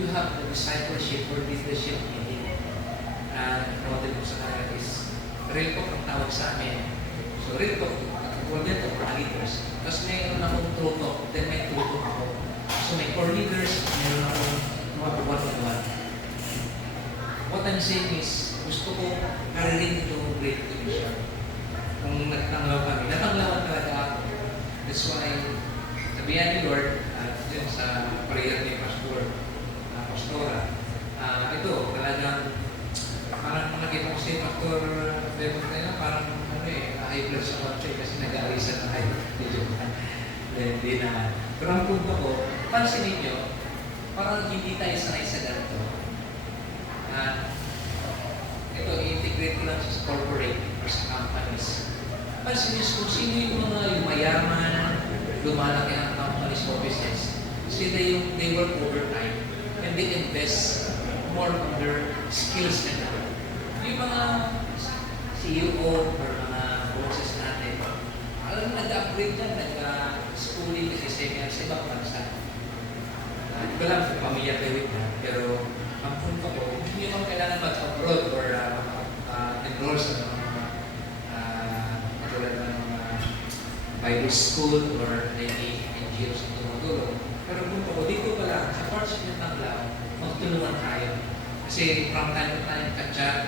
you have the discipleship or leadership meeting. Model ko sa kanila is real talk ang tawag sa amin. So real talk, katulad nito, mga leaders. Tapos mayroon akong true talk, then may true talk ako. So may core leaders, mayroon akong mga one-on-one. What I'm saying is, gusto ko karirin itong Great Commission. Kung nagtanglaw kami, natanglawan talaga ako. That's why, sabihan ni Lord, yun sa prayer ni Pastora, ito, talagang, parang nakita ko si Pastor Bebot na yun, parang high blood sa konti kasi nag-aalisan na high blood. Hindi naman. Pero ang punto ko, pansin ninyo, parang hindi tayo sanay sa ganito. Ito, i-integrate ko lang sa corporate or sa companies. Pansin niyo kung sino yung mga mayaman, lumalaki ang companies o business. Kasi they work overtime and they invest more on their skills and yung mga CEO or mga bosses natin, alam mo, nag-upgrade yan, nag-schooling kasi sa ibang bansa. Hindi ko lang kung pamilya kayo na, pero ang punto ko, hindi naman kailangan mag-abroad or enroll sa mga katulad ng mga Bible school or any NGOs na tumutulong. Pero ang punto ko, dito pala, sa parts ng Tanglaw, magtulungan tayo. Kasi from time to time, katsa,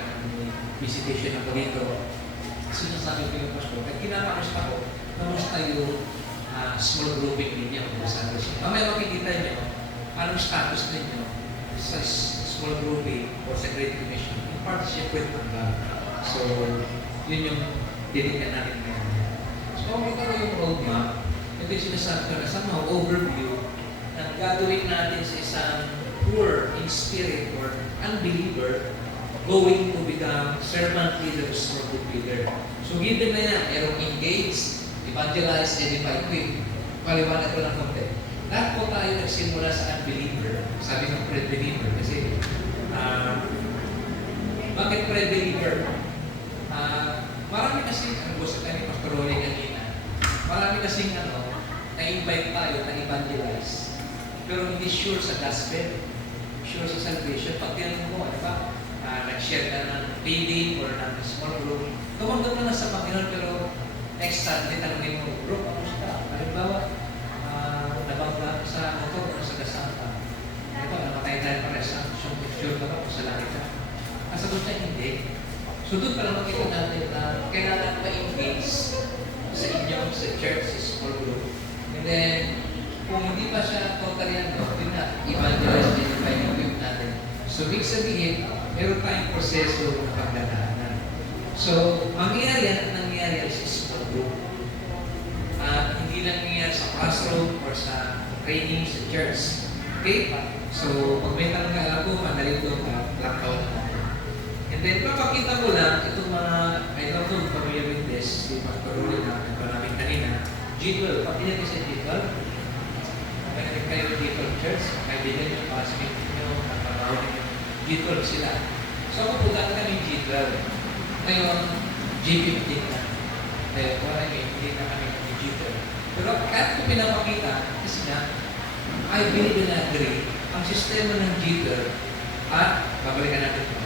visitation ako dito, sinasabi ko yung pastor, at kinakamusta ko, kamusta yung small grouping ninyo kung sabi siya. Mamaya makikita nyo, anong status ninyo sa small grouping o sa Great Commission, in partnership with God. So, yun yung dinikan natin ngayon. So, kung ito yung roadmap, ito yung sinasabi ko na somehow overview ng gagawin natin sa isang poor in spirit or unbeliever going to become servant leader or small group leader. So, given na yan, merong engage, evangelize, edify, equip. Paliwanag ko ng konti. Lahat po tayo nagsimula sa unbeliever. Sabi ng pre-believer. Kasi, bakit pre-believer? Marami kasi, ang gusto tayo ni Pastor Rolly kanina, marami kasing na-invite tayo na evangelize. Pero hindi sure sa gospel, sure sa salvation. Pag tinanong mo, di ba? Nag-share ka ng PD or ng small group. Tumanggap na sa Panginoon, pero next Sunday, tanongin mo, bro, kamusta? Halimbawa, nabangga sa motor o sa gasanta. Ito, namatay tayo pala sa sure ka ba kung sa langit ka? Kasagot niya, hindi. So doon pala makita natin na kailangan ma-engage sa inyo, sa church, sa small group. And then, kung hindi pa siya totally yun na, evangelize, edify, equip natin. So, ibig sabihin, meron tayong proseso ng pagdadaanan. So, mangyayari yan, nangyayari sa small group. Hindi lang nangyayari sa classroom or sa training sa church. Okay? So, pag may tanong ako, madali ito blackout natin. And then, papakita ko lang itong mga, I don't know, familiar with this, si Pastor Rolly na namin kanina, G12. Pakilya ko sa G12. Pag kayo G12 church, kaibigan yung classmate nyo, kapagawa nyo, G12 sila. So, ako po dati kami G12. Ngayon, G15 na. Wala hindi na kami G12. Pero kahit ko pinapakita, kasi na, I believe and agree, ang sistema ng G12, babalikan natin ito.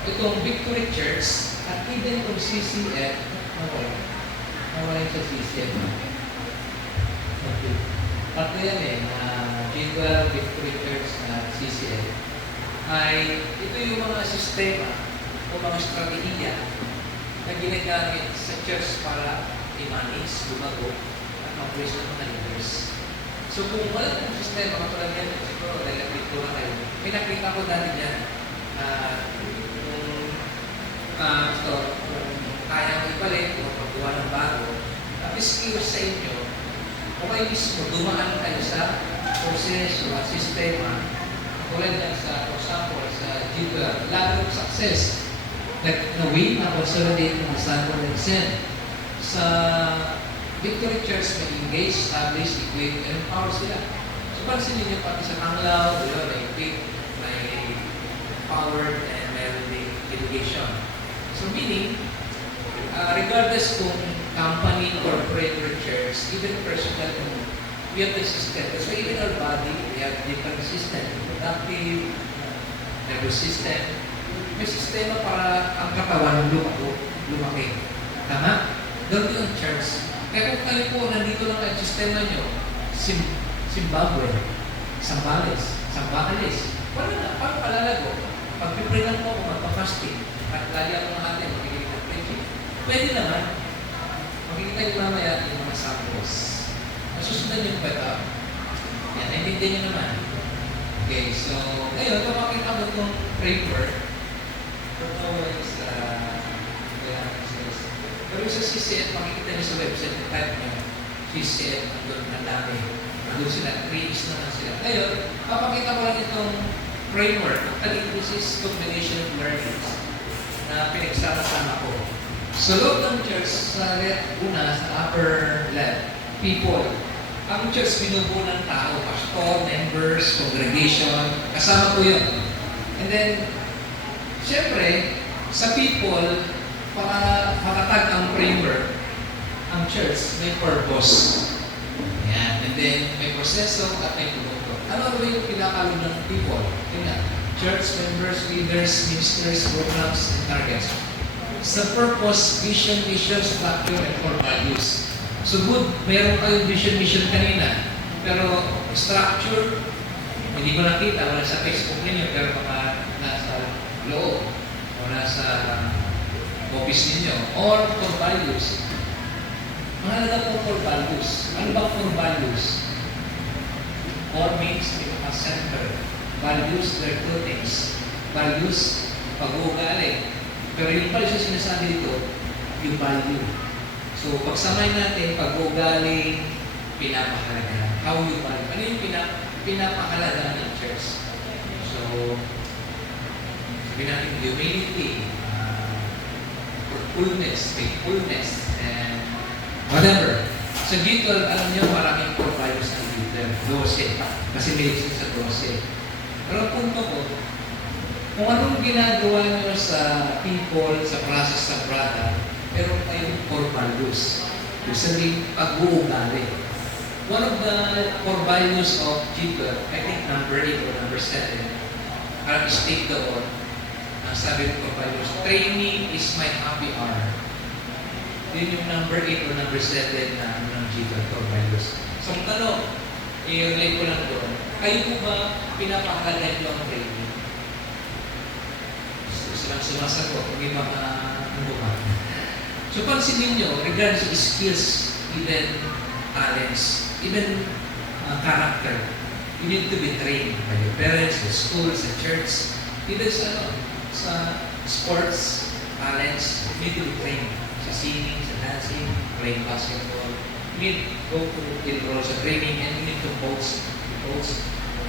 Itong Victory Church, at even itong CCF, nawala yung sa CCF. Okay. Tatlo yan G12, Victory Church, na CCF, ay ito yung mga sistema o mga strategiya na ginagamit sa church para i-manage, lumago, at mag-praise ng mga leaders. So kung wala ng sistema, katulad yan, siguro, dahil nag-pito na kayo, may nakita ko dati dyan, kung kaya mo ipalit o paggawa ng bago, at least sa inyo, o kayo mismo, dumaan kayo sa proseso at sistema, tulad yan sa, for example, sa G12, lahat ng success, na-win, na-consolidate, na-sample, and send. Sa Victory Church, may engage, establish, equip, and empower sila. So, pansin ninyo pati sa Tanglaw, may equip, may empowered, and may delegation. So, meaning, regardless kung company, corporate, or church, even personal, we have the system. So, even our body, we have different systems. reproductive, nervous system. May sistema para ang katawan lumaki. Tama? Ganito yung church. Kaya kung kayo po nandito lang ang sistema nyo, Zimbabwe, Zambales, wala na, paano palalago? Pag pipray lang po ako, magpa-fasting, at lagi ako ng atin, makikinig ng preaching. Pwede naman. Makikita nyo mamaya yung mga samples. Nasusundan yung bata. Yan, naintindihan nyo naman. Okay, so, ngayon, kapakita mo itong framework. Ito is, pero sa CCF, makikita nyo sa website, type nyo, CCF, ang dami. Doon sila, 3 is naman sila. Ngayon, papakita ko lang itong framework. Actually, this is combination of learnings na pinagsama-sama ko. So, loob ng church, sa una, sa upper left, people. Ang church, binubuo ng tao, pastor, members, congregation, kasama ko yun. And then, syempre, sa people, para makatag ang framework, ang church may purpose. Yan. And then, may proseso at may produkto. Ano ba yung pinakalog ng people? Yun nga, church members, leaders, ministers, programs, and targets. Sa purpose, vision, structure, and core values. So good, meron kayong vision kanina. Pero structure, hindi ko nakita, wala sa textbook ninyo, pero baka nasa loob, o nasa office ninyo, or core values. Mahalaga po core values. Ano ba core values? Core means center. Values, there are two things. Values, pag-uugali. Pero yung pala siya sinasabi dito, yung value. So, pagsamahin natin, pag-uugali, pinapahalaga. How you value. Ano yung pinapahalaga ng church? So, sabi natin, humility, fullness, faithfulness, and whatever. Sa dito, alam niyo, maraming core values ng leader. 12. Kasi may sa 12. Pero ang punto ko, kung anong ginagawa niyo sa people, sa process, sa product, meron kayong core values. Yung sabihin, pag-uugali. One of the core values of Jeter, I think number 8 or number 7, parang state doon, ang sabi ng core values, training is my happy hour. Yun yung number 8 or number 7 na ng Jeter, core values. So, kung tanong, i-relate ko lang doon, kayo po ba pinapahalagan nyo ang training? So, silang sumasagot, hindi ba ka So, pansinin nyo, regardless of skills, even talents, even character, you need to be trained by your parents, the school, sa church, even sa sports, talents, you need to be trained. Sa singing, sa dancing, playing basketball, you need to go to enroll sa training and you need to post,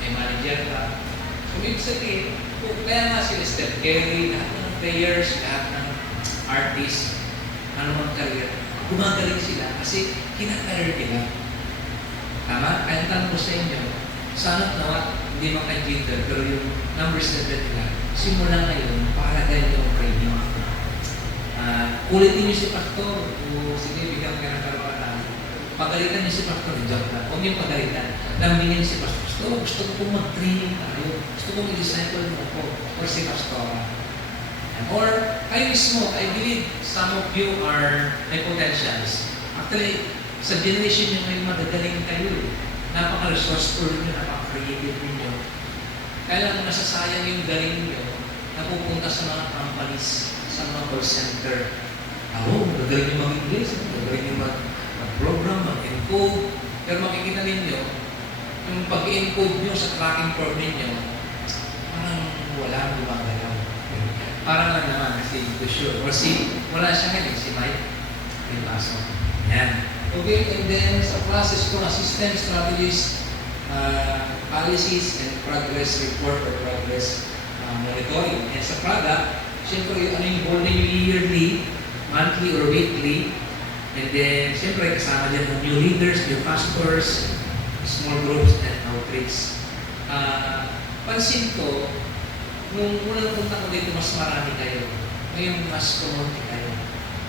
may manager ka. So, ibig sabihin, kaya nga sila Steph Curry, lahat ng players, lahat ng artists, anumang career, gumagaling sila kasi kinakareer nila. Tama? Kaya tanong ko sa inyo, sana nawa, hindi man kay Jeter, pero yung number 7 nila, simula ngayon, pakalagay nyo ang training. Ulitin nyo si Pastor, o sige, bigyan ka ng karapatan. Pagalitan nyo si Pastor, joke lang. Huwag nyo pagalitan. Lambingin si Pastor, gusto ko pong mag-training tayo. Gusto ko mag-disciple mo po. Or si Pastora. Or, kayo mismo, I believe some of you are may potentials. Actually, sa generation nyo ngayon, magagaling kayo. Napaka-resourceful nyo, napaka-creative nyo. Kaya lang nasasayang yung galing nyo, napupunta sa mga companies, sa mga call center. Magagaling nyo mag-English, magagaling nyo mag-program, mag-encode. Pero makikita ninyo, yung pag-encode nyo sa tracking form ninyo, parang wala gumagalaw. Parang lang naman, kasi hindi ko sure. Or wala siya ngayon, si Mike. May pasok. Yan. Okay, and then sa process ko na system, strategies, policies, and progress report or progress monitoring. And sa product, siyempre, ano yung goal na yung yearly, monthly, or weekly. And then, siyempre, kasama dyan ng new leaders, new pastors, small groups, and outreach. Pansin ko, nung unang punta ko dito, mas marami kayo. Ngayon, mas kumunti kayo.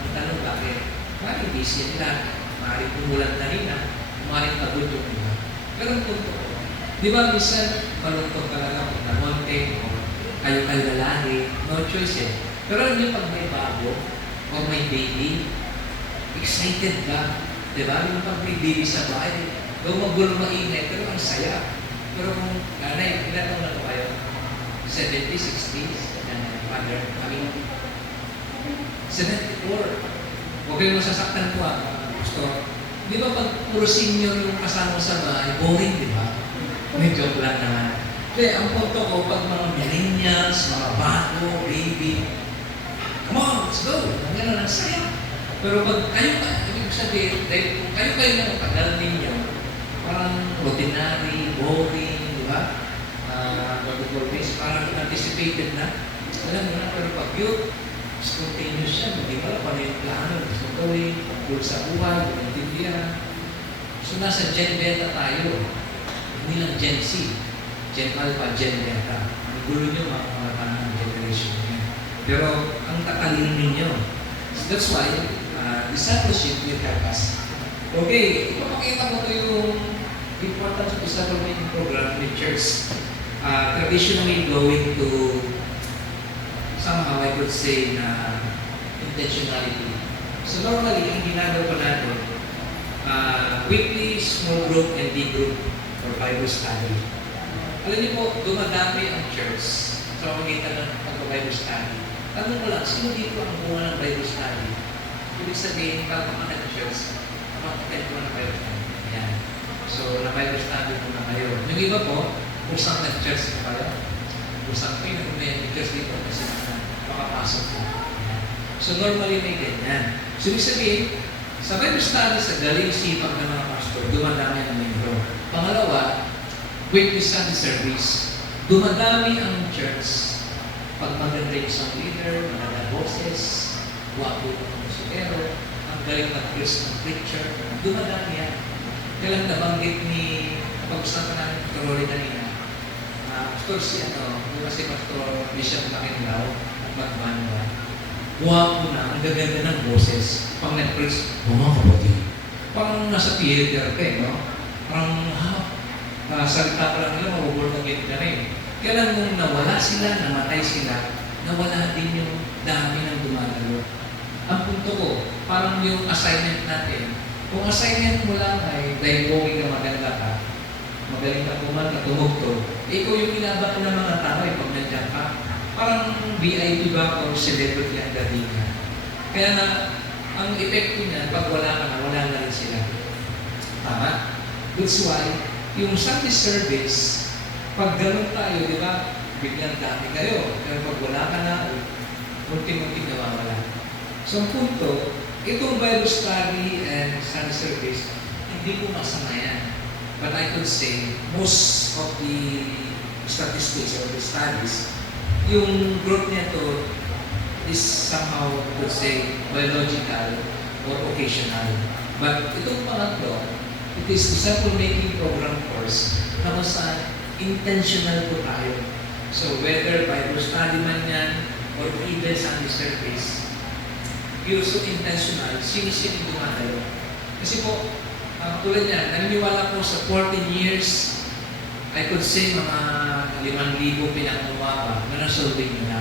Ang tanong, bakit? Maring busy nila. Maring umulan kanina. Maring pagod yung iba. Pero ang punto ko, Di ba, minsan, malungkot talaga kung namonte o kayo lalaki, no choice eh. Pero alam niyo, pag may bago o may baby, excited ka. Di ba? Yung pag may baby sa bahay, daw magulo maingay, pero ang saya. Pero kung, nanay, ilan taon na ito kayo? 70, 60, mother, kami, 74. Huwag kayong masasaktan ko gusto. Di ba pag puro senior yung kasama sa bahay, boring, di ba? May joke lang naman. Kaya ang punto ko, pag mga millennials, mga bago, baby, come on, let's go. Ang gano'n ang saya. Pero pag kayo, ibig sabihin, dahil kung kayo na tagal ninyo, parang ordinary, boring, di ba? Parang anticipated na. Alam mo na, pero pag youth, spontaneous siya, hindi ba? Paano yung plano, gusto gawin, pagpul sa buhay, pag-intindihan. So nasa Gen Beta tayo. Hindi lang Gen Z, Gen Alpha, Gen Beta. Ang gulo nyo mga tanang generation niya. Pero ang tatalino ninyo. So that's why, discipleship will help us. Okay, ipapakita ko ito yung importance of discipleship program in church. Traditionally going to, somehow I could say na intentionality. So normally, ang ginagawa ko natin, weekly small group and big group or Bible study. Alam niyo po, dumadami ang church sa pamagitan ng pag-Bible study. Tanong ko lang, sino dito ang bunga ng Bible study? Ibig sabihin, pagpapakita ng church, pagpapakita ko ng Bible study. Ayan. So, na-Bible study po na kayo. Yung iba po, kusang nag-church na kayo. Kusang kayo na may church dito kasi makapasok po. Ayan. So, normally may ganyan. So, ibig sabihin, sa Bible study, sa galing sipag ng mga pastor, dumadami ang membro. Pangalawa, weekly Sunday service. Dumadami ang church. Pag maganda yung isang leader, maganda boses, wapo ng musikero, ang galing mag-preach ng preacher, dumadami yan. Kailang nabanggit ni, pag-usapan namin ng Pastor Rory kanina, Pastor si yung kasi Pastor Bishop Makinlaw, at Magmanwa, wapo na, ang gaganda ng boses, pang nag-preach, mga kapatid. Parang nasa theater ka no? Parang salita pa lang nila, mabubol ng gate na rin. Kaya lang nung nawala sila, namatay sila, nawala din yung dami ng dumadalo. Ang punto ko, parang yung assignment natin, kung assignment mo lang ay dahil going na maganda ka, magaling ka kumanta, tumugtog, ikaw yung inaban ng mga tao pag nandiyan ka. Parang VIP ba o celebrity ang dating ka. Kaya na, ang epekto niya, pag wala ka na, wala na rin sila. Tama? That's why, yung Sunday service, pag gano'n tayo, di ba, biglang dami kayo. Pero pag wala ka na, ultim-ultim nawawala. So, ang punto, itong Bible study and Sunday service, hindi ko masama yan. But I could say, most of the statistics or the studies, yung group niya to is somehow, I could say, biological or occasional. But itong pangatlo, it is disciple-making program course na kung saan intentional po tayo. So whether Bible study man yan or even Sunday service, you're so intentional, sinisip yung dumadayo. Kasi po, tulad yan, naniniwala po sa 14 years, I could say mga 5,000 pinakamumaba na nasolving nyo na.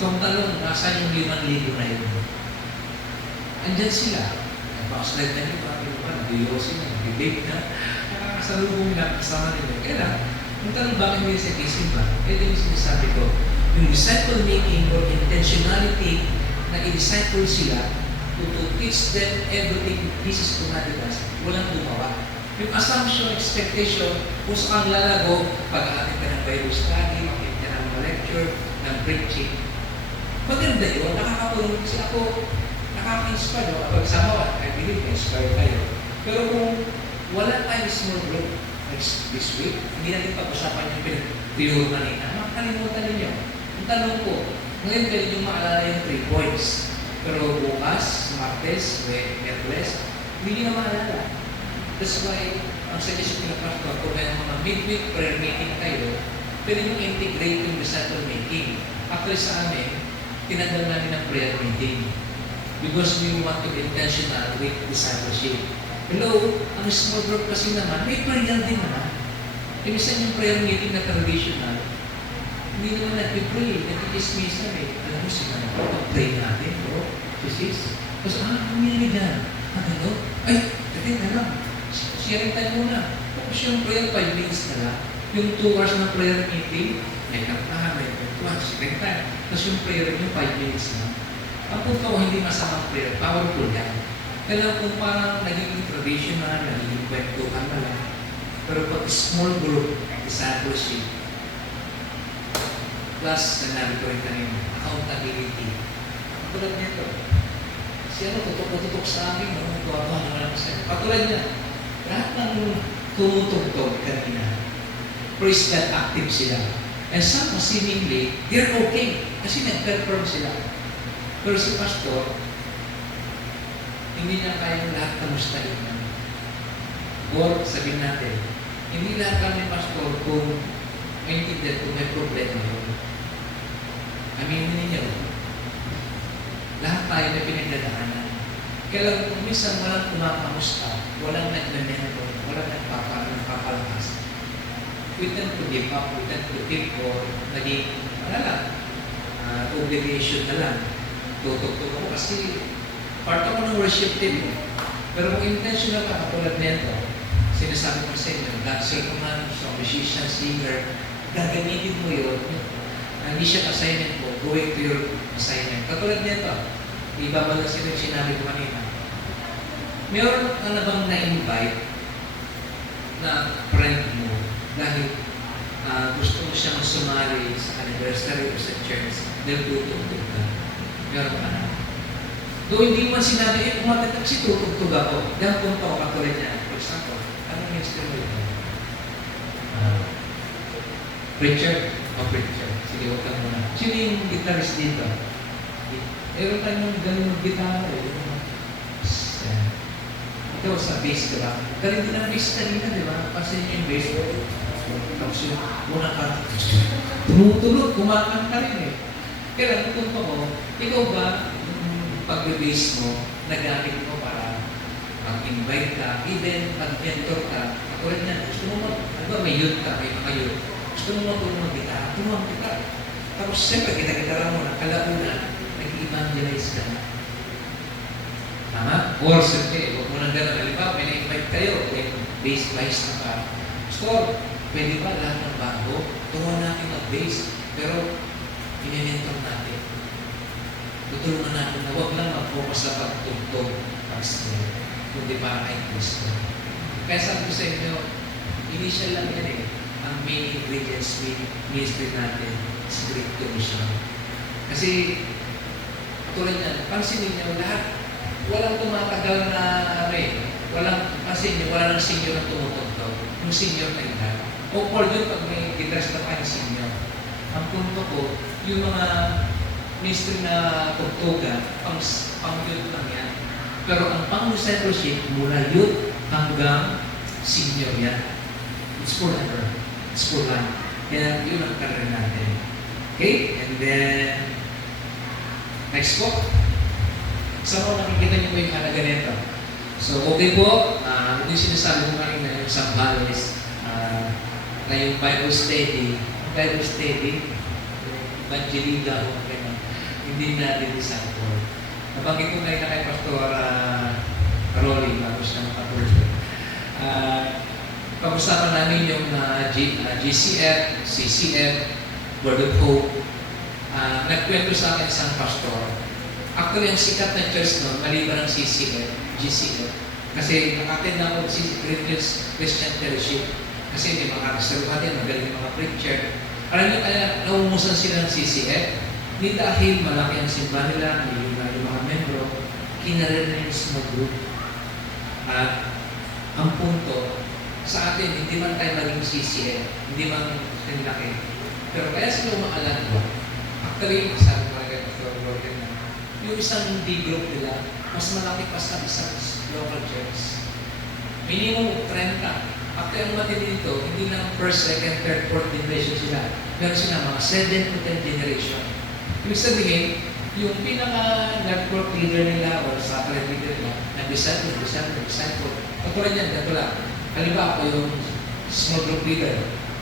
So ang talong, nasa yung 5,000 na yun? Andyan sila. Nagpa-slide na yun, nag-yosi na, nag-debate na, nakakasalubong na kasama nila. Kaya lang, ang tanong bakit may sa isip ba? Ito yung sinasabi ko, yung disciple making or intentionality na i-disciple sila to teach them everything Jesus commanded us, walang gumawa. Yung assumption, expectation, kung saan lalago, pag-aamin ka ng Bible study, makinig ka ng lecture, ng preaching. Maganda yun, nakakatulong kasi ako, nakaka-inspire ako. Kapag sama, I believe, inspire kayo. Pero kung wala tayong small group this week, hindi natin pag-usapan yung pinag-pure kanina, makakalimutan ninyo. Ang tanong ko, ngayon pwede nyo maalala yung 3 points. Pero bukas, Martes, Merkules, hindi nyo na maalala. That's why, ang suggestion ko na pastor, kung may mga midweek prayer meeting kayo, pwede nyo integrate yung disciple meeting. Actually sa amin, tinanggal namin ang prayer meeting. Because we want to be intentional with discipleship. Hello, ang small group kasi naman, may prayer din naman. Minsan yung prayer meeting na traditional, hindi naman nag-pray, nag-dismiss na Alam mo, sila na pag-pray natin, bro, sis. Tapos, nangyari dyan? Ano? Ay, teka na lang. Sharing tayo muna. Tapos yung prayer, 5 minutes na lang. Yung 2 hours ng prayer meeting, may kantahan, may kwentuhan, sharing tayo. Tapos yung prayer yung 5 minutes na. Ang punto ko, hindi masamang prayer, powerful yan. Kaya kung parang naging traditional, naging kwentuhan na lang. Pero pag small group, discipleship, plus, sanabi ko rin kanina, accountability. Tulad nito, siya tutok sa amin, tuwa-tuwa na lang siya. Patulad niya, lahat ng tumutugtog kanina, praise God, active sila. And some seemingly, they're okay, kasi nag-perform sila. Pero si pastor, hindi niya kaya lahat kamustahin. Or, sabihin natin, hindi lahat kami pastor kung maintindihan kung may problema yun. Aminin ninyo, lahat tayo na pinagdadaanan. Kaya lang, kung minsan walang kumakamusta, walang nagmamento, walang nagpapalakas, we tend to give up, we tend to give or naging, obligation na lang. Tutok-tok ako kasi part ako ng worship team. Pero kung intentional ka, katulad nito, sinasabi ko sa inyo, dancer ko man, so musician, singer, gagamitin mo yun, hindi siya assignment mo, going to your assignment. Katulad nito, iba ba na sinabi ko kanina, meron ka na bang na-invite na friend mo dahil gusto mo siyang sumali sa anniversary o sa church, dahil tutugtog ka. Meron ka na. Doon hindi man sinabi, kumatag kasi tutugtog ako. Dahil punto ko katulad niya. For example, anong minister mo ito? Preacher? O preacher. Sige, huwag ka muna. Sino yung guitarist dito? Meron tayo ng ganun gitara. Ikaw sa bass ka ba? Galing din ang bass kanina, di ba? Kasi yung bass ko. Tapos yung unang kanta. Tumutulog, kumakanta rin Kaya ang punto ko, ikaw ba, pag-bass mo, nagamit mo para mag-invite ka, even mag-mentor ka, katulad niyan, gusto mo may youth ka, may mga youth, gusto mo matulong mag-gitara, tulungan kita. Tapos siyempre, kita-gitara mo na, kalauna, nag-evangelize ka na. Tama? Or siyempre, huwag mo nang gano'n. Halimbawa, may na-invite kayo, may bass na ka. Pastor, pwede ba lahat ng bago? Tuwa natin mag-bass, pero i-mentor natin. Tutulungan natin na huwag lang mag-focus sa pagtugtog pag-stay, kundi para kay Kristo. Kaya sabi ko sa inyo, initial lang yan ang main ingredients ministry natin, Great Commission. Kasi, tulad yan, pansinin niyo lahat, walang tumatagal na pansin niyo, wala nang senior na tumutugtog. Yung senior na ilan. O for yun, pag may guitarist na kayo senior. Ang punto ko, yung mga ministry na tugtugan, pang-youth lang yan. Pero ang pang-discipleship, mula youth hanggang senior yan. It's forever. It's for life. Kaya yun ang karir natin. Okay? And then, next po. Sa mga nakikita niyo po yung halaga nito. So, okay po. Yung sinasabi ko kanina, yung Sambales, na yung Bible study, Evangelida o hindi natin disciple. Nabanggit ko ngayon na kay Pastor Rolly, tapos na makapulso. Pag-usapan namin yung GCF, CCF, Word of Hope. Nagkwento sa akin isang pastor. Actually, ang sikat na church noon, maliban ng CCF, GCF. Kasi nakatin na ako si Christian Fellowship. Kasi may mga reservatian, magaling mga preacher. Alam niyo kaya naumusan sila ng CCF? Hindi dahil malaki ang simba nila, yung mga membro, kinarir na yung small group. At ang punto, sa atin, hindi man tayo maging CCF, hindi man laki. Pero kaya sila umaalagwa. Actually, sabi ko kaya yung isang D-group nila, mas malaki pa sa isang local church. Minimum 30. After ang matindi dito, hindi lang first, second, third, fourth generation sila. Meron sila mga 7 to 10 generation. Ibig sabihin, yung pinaka-network leader nila o satellite leader nila, nag-disciple. Katulad yan, ganito lang. Halimbawa ako yung small group leader.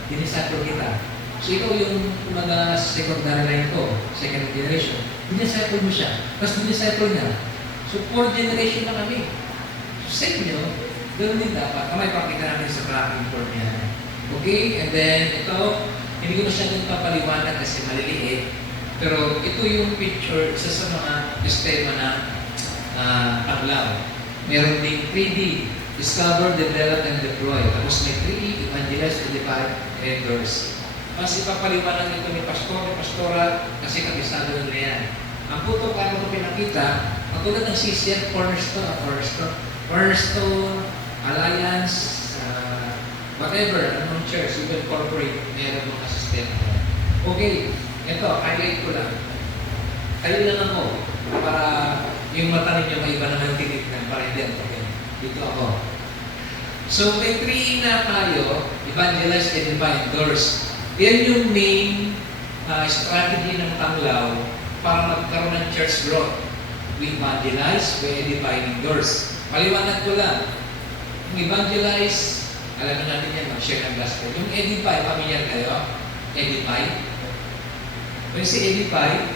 Dinisciple kita. So ikaw yung mga secondary line ko, second generation. Dinisciple mo siya. Tapos dinisciple niya. So 4 generation na kami. So sa inyo, ganoon din dapat. Kamay pakita natin sa tracking board niya. Okay? And then ito, hindi ko na siya din papaliwanag kasi maliliit. Pero ito yung picture, isa sa mga sistema na paglaw. Meron ding 3D, discover, develop, and deploy. Tapos may 3E, evangelize, edify, and endorse. Mas ipapaliwanag nito ni Pastora, kasi kabisado nila yan. Ang puto paano ko pinakita, ang tulad ng CCF, Cornerstone, Alliance, whatever, anong church, even corporate, meron mga sistema. Okay, ito, highlight ko lang. Kayo lang ako, para yung mata ninyo may iba naman tinignan, para hindi ako. Dito ako. So, may 3 na tayo, evangelize, edify, endorse. Yan yung main strategy ng Tanglaw para magkaroon ng church growth. We evangelize, we edify, endorse. Paliwanag ko lang. Yung evangelize, alam na natin yan, mag-share ng gospel. Yung edify, familiar kayo? Edify. When si edify,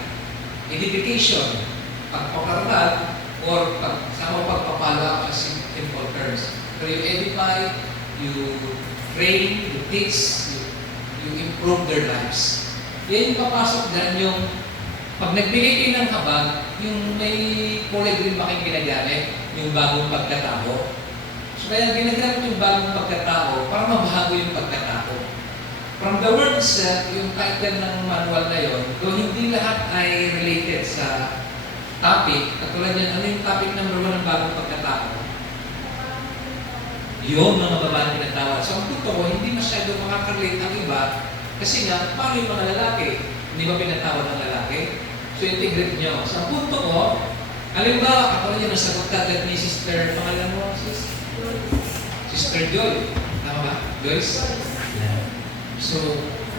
edification, pagpaparalan, or sama pagpapala sa simple terms. So you edify, you train, you teach, you improve their lives. Yan yung papasok dyan yung pag nagbigay kayo ng habag, yung may kulay green ba kayong ginagamit, yung bagong pagkatao. So kaya ginagamit yung bagong pagkatao para mabago yung pagkatao. From the word itself, yung title ng manual na yun, though hindi lahat ay related sa topic, katulad yan, ano yung topic number 1 ng bagong pagkatao? Yung mga babae pinatawad. So ang punto ko, hindi masyado makakarelate ang iba kasi nga, paano yung mga lalaki? Hindi ba pinatawad ng lalaki? So integrate nyo. So ang punto ko, halimbawa, katulad yan, nasagot ka agad ni Sister, pangalan mo, Sister Joy. Tama ba? Joyce? Yeah. So,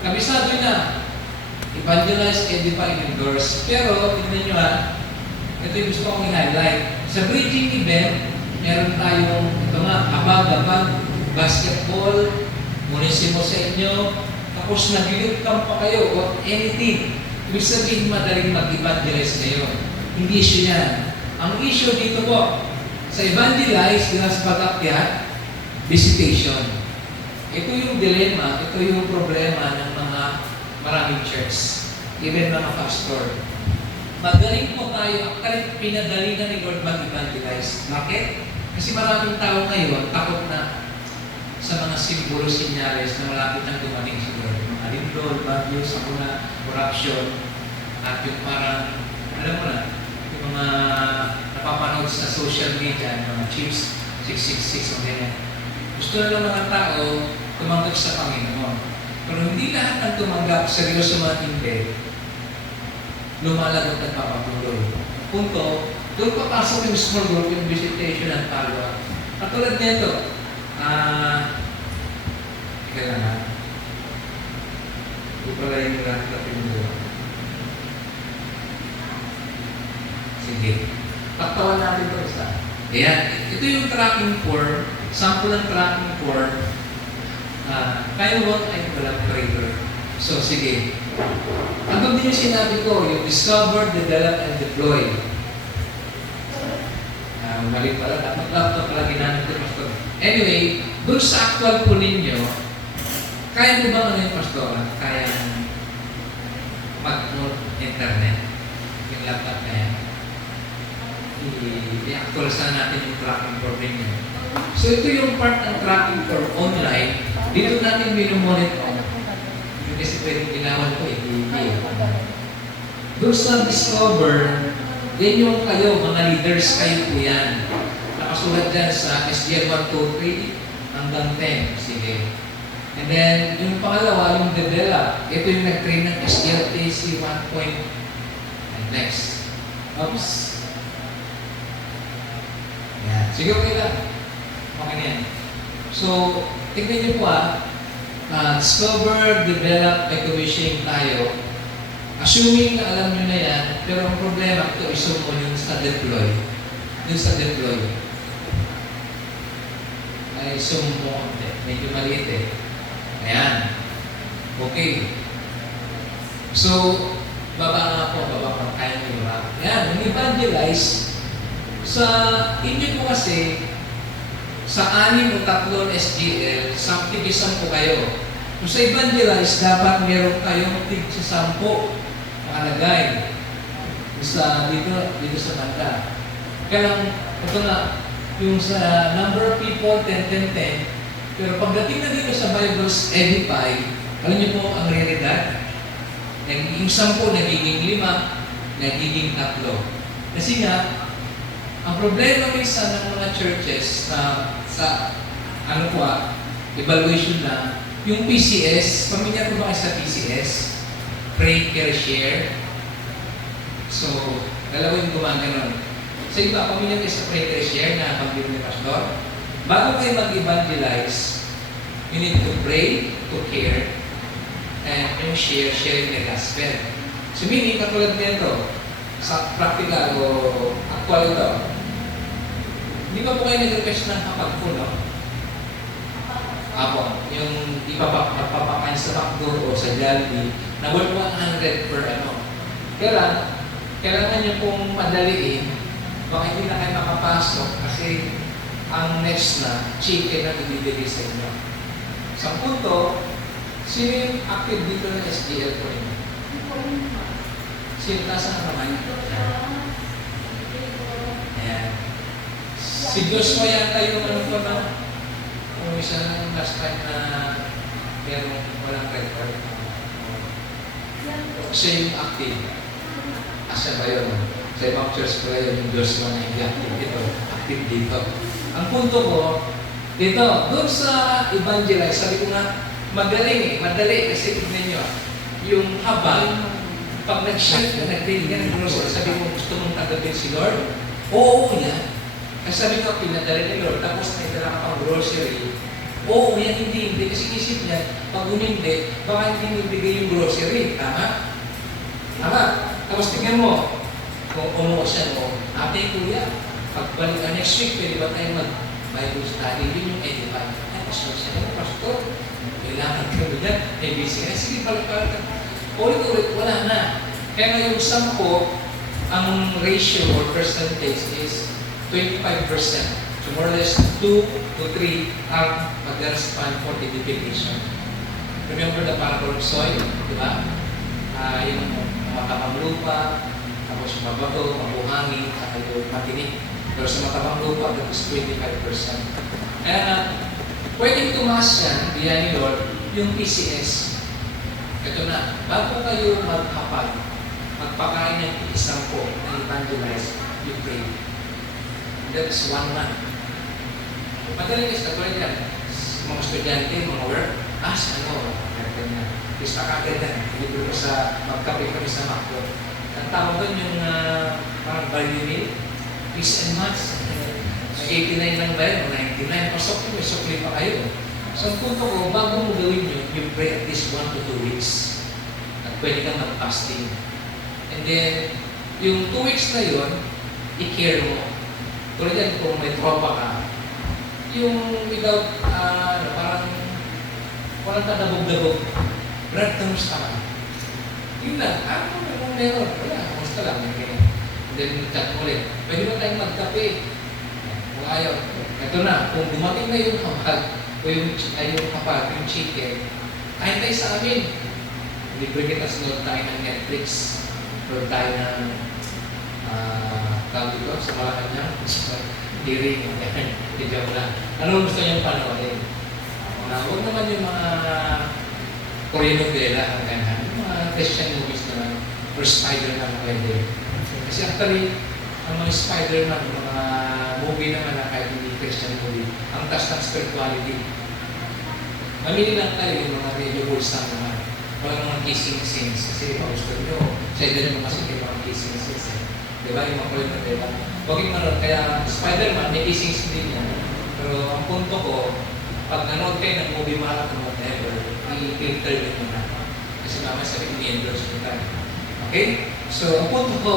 kabisado na. Evangelize, edify, endorse. Pero, tignan nyo ito yung gusto kong i-highlight. Sa bridging event, meron tayong, ito nga, abag, basketball, munisimo sa inyo, tapos nag-youth camp pa kayo, or anything. Ibig sabihin, madaling mag-evangelize ngayon. Hindi issue yan. Ang issue dito po, sa evangelize, yung sa pag-akyat, visitation. Ito yung dilemma, ito yung problema ng mga maraming church, even mga pastor. Magaling po tayo, actually pinadali na ni Lord mag-evangelize. Bakit? Kasi maraming tao ngayon takot na sa mga simbolo, sinyales na malapit nang dumating si Lord. Mga lindol, bagyo, sakuna, corruption, at yung parang, alam mo na, yung mga napapanood sa social media, mga chips, 666, o ganyan. Gusto na lang mga tao tumanggap sa Panginoon. Pero hindi lahat ng tumanggap, seryoso mga hindi, lumalagot at papatuloy. Punto, doon papasok yung small group, yung visitation at follow-up. Katulad nito, ika lang ha. Ito pala yung lahat na pinuha. Sige. Taktawan natin ito isa. Ayan. Ito yung tracking form. Sample ng tracking form. Kayo what ay collaborator. So, sige. Ano din yung sinabi ko, yung discover, develop, and deploy. Mali pala, dapat laptop pala ginamit ko, Pastor. Anyway, doon sa actual po ninyo, kaya mo ba ano yung Pastor? Kaya mag-internet, yung laptop na yan. I-actualize natin yung tracking form ninyo. So, ito yung part ng tracking form online. Dito natin minumonitor. Kasi pwedeng ginawan ko, doon sa discover, yan yung kayo, mga leaders kayo po yan. Nakasulat dyan sa SDL 1, 2, 3 hanggang 10. Sige. And then, yung pangalawa, yung develop. Ito yung nag-train ng SDL TC 1 point. And next. Oops. Yan. Sige, okay lang. Okay na yan. So, tignan niyo po discover, develop, may commissioning tayo. Assuming na alam nyo na yan, pero ang problema, ito isum mo yung sa deploy. Yung sa deploy. Ay isum mo konti. Medyo maliit eh. Ayan. Okay. So, baba nga po, kaya nyo ba? Ayan, mag-evangelize. Sa inyo po kasi, sa 6 o 3 SGL, samtibisan po kayo. Kung sa evangelize, dapat meron kayong tig sa 10 nakalagay. Dito sa banda. Kaya lang, ito na, yung sa number of people, 10, 10, 10. Pero pagdating na dito sa Bible's Edify, alam niyo po ang realidad? Yung 10 nagiging 5, nagiging 3. Kasi nga, ang problema minsan ng mga churches na sa evaluation na, yung PCS, pamilyar ko ba kayo sa PCS? Pray, care, share. So, dalawa yung gumaganon. Sa iba, pamilyar kayo sa pray, care, share na pamilya ni Pastor. Bago kayo mag-evangelize, you need to pray, to care, and yung sharing the gospel. So meaning, katulad nito, sa practical o actual ito, hindi ba po kayo nag-request ng kapag po, no? Apo, yung ipapakain sa backdoor o sa Jollibee, na worth 100 per ano. Kailangan nyo pong madaliin, baka hindi na kayo makapasok kasi ang next na, chicken na ibibigay sa inyo. Sa punto, sino yung active dito ng SGL po ninyo? Sino tasan naman? Ayan. Si Joshua yata yung ano po na kung isang last time na merong walang record. Siya yung active. Asya ba yun? Sa ibang church ko yun, yung Joshua na hindi active dito. Active dito. Ang punto ko, dito, doon sa evangelize, sabi ko nga, magaling madali kasi tignan nyo, yung habang, pag nag-share ka, nag-daily ka, nag-grocery, sabi mo, gusto mong tagapin si Lord? Oo, yan. Kasi sabi ko, pinadali ni Lord, tapos naitala ka pang grocery, oo, yan, hindi, kasi isip niya, pag humindi, baka hindi ibigay yung grocery, tama? Tama? Tapos tingnan mo, kung umuha siya mo, ate, kuya, pagbalik ka next week, pwede ba tayo mag-Bible study? Yun yung edify. Ay, pastor siya naman, pastor. Kailangan kami dyan. Eh, busy. Ay, sige, balik-balik. Ulit-ulit, wala na. Kaya nga yung 10, ang ratio or percentage is 25%. So more or less, 2 to 3 ang mag-respond for edification. Remember the parable of soil, di ba? Yung matabang lupa, tapos mabato, mabuhangin, saka yung matinik. Pero sa matabang lupa, that is 25%. Kaya nga, pwedeng tumaas yan, diyan ni Lord, yung PCS. Ito na, bago kayo magkapag, magpakain ng isang po na evangelize, you pray. That is 1 month. Madaling is katulad yan. Mga estudyante, mga work, kaya na. Pista kagad yan. Libre ko sa, magkape kami sa Macdo. Ang tawag doon yung parang value meal, peace and months. 89 lang ba yun, o 99, pasok mo, may sukli pa kayo. So, ang punto ko, bago mo gawin yun, you pray at least 1 to 2 weeks. At pwede kang mag-fasting. And then, yung 2 weeks na yun, i-care mo. Tulad yan, kung may tropa ka, yung without, parang, walang kadabog-dabog, Brad, kamusta ka? Yun lang, kung meron, wala, kamusta lang, ganyan. And then, chat mo ulit, pwede ba tayong magkape? Kung ayaw, ito na, kung dumating na yung kapag, o yung kapag, yung chicken, kain tayo sa amin. Libre kita sunod tayo ng Netflix, or tayo ng, tawag dito, sa Malacanang, hearing, hindi joke lang. Ano gusto niyong panoorin? Huwag naman yung mga Korean novela, ang ganyan. Yung mga Christian movies naman, or Spider-Man pwede. Kasi actually, ang mga Spider-Man, mga movie naman na kahit hindi Christian movie, ang taas ng spirituality. Mamili lang tayo yung mga medyo wholesome naman. Walang mga kissing scenes. Kasi kung gusto nyo, sa ito naman kasi kayo mga kissing scenes. Diba? Yung mga Korean novela. Huwag yung manood. Kaya Spider-Man, may kissing scene din yan. Pero ang punto ko, pag nanood kayo ng movie marathon, whatever, i-filter nyo muna. Kasi mamaya sabi, i-endorse nyo tayo. Okay? So, ang punto ko,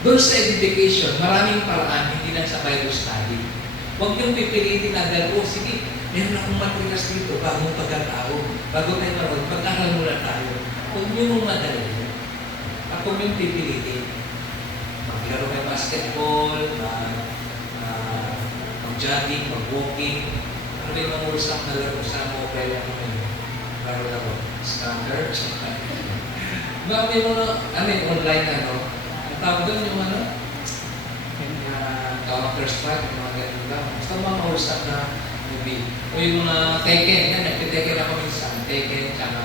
doon sa edification, maraming paraan, hindi lang sa Bible study. Huwag niyong pipilitin agad, sige, meron akong materials dito, bagong pagkatao, bago tayo maroon, mag-aral muna tayo. Huwag niyo mong madali. At huwag niyong pipilitin. Maglaro kayo basketball, mag-jogging, mag-walking. Ano ba yung mga usak na laro sa mobile? Ano ba yun? Laro-laro. Standard. May mga, online ang tawag doon yung Counter-Strike, yung mga ganun lang. Basta mga usak na movie. O yung mga Tekken, yan, nagtiteken ako minsan. Tekken, tsaka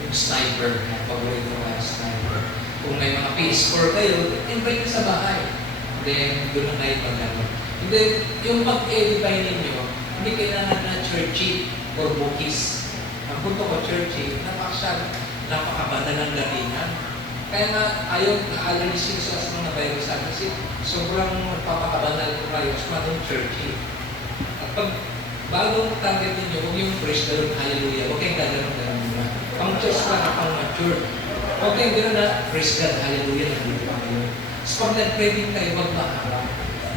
yung Sniper. Paborito ko yung Sniper. Kung may mga PS4 kayo, invite sa bahay. Then, doon na kayo pag-ano. And then, yung pag-edify ninyo, hindi kailangan na churchy or bookies. Ang punto ko, churchy, napakabata ng datingan. Kaya nga, ayaw na-allergies sa mga virus kasi sobrang nagpapakabanal ko kayo sa mga churchy. At pag bagong target ninyo, huwag yung praise the Lord, hallelujah, huwag kayong gano'n muna. Pang church pa na pang mature. Huwag kayong gano'n na, praise God, hallelujah, nandito pa kayo. So pag nag-pray kayo, huwag mahaba.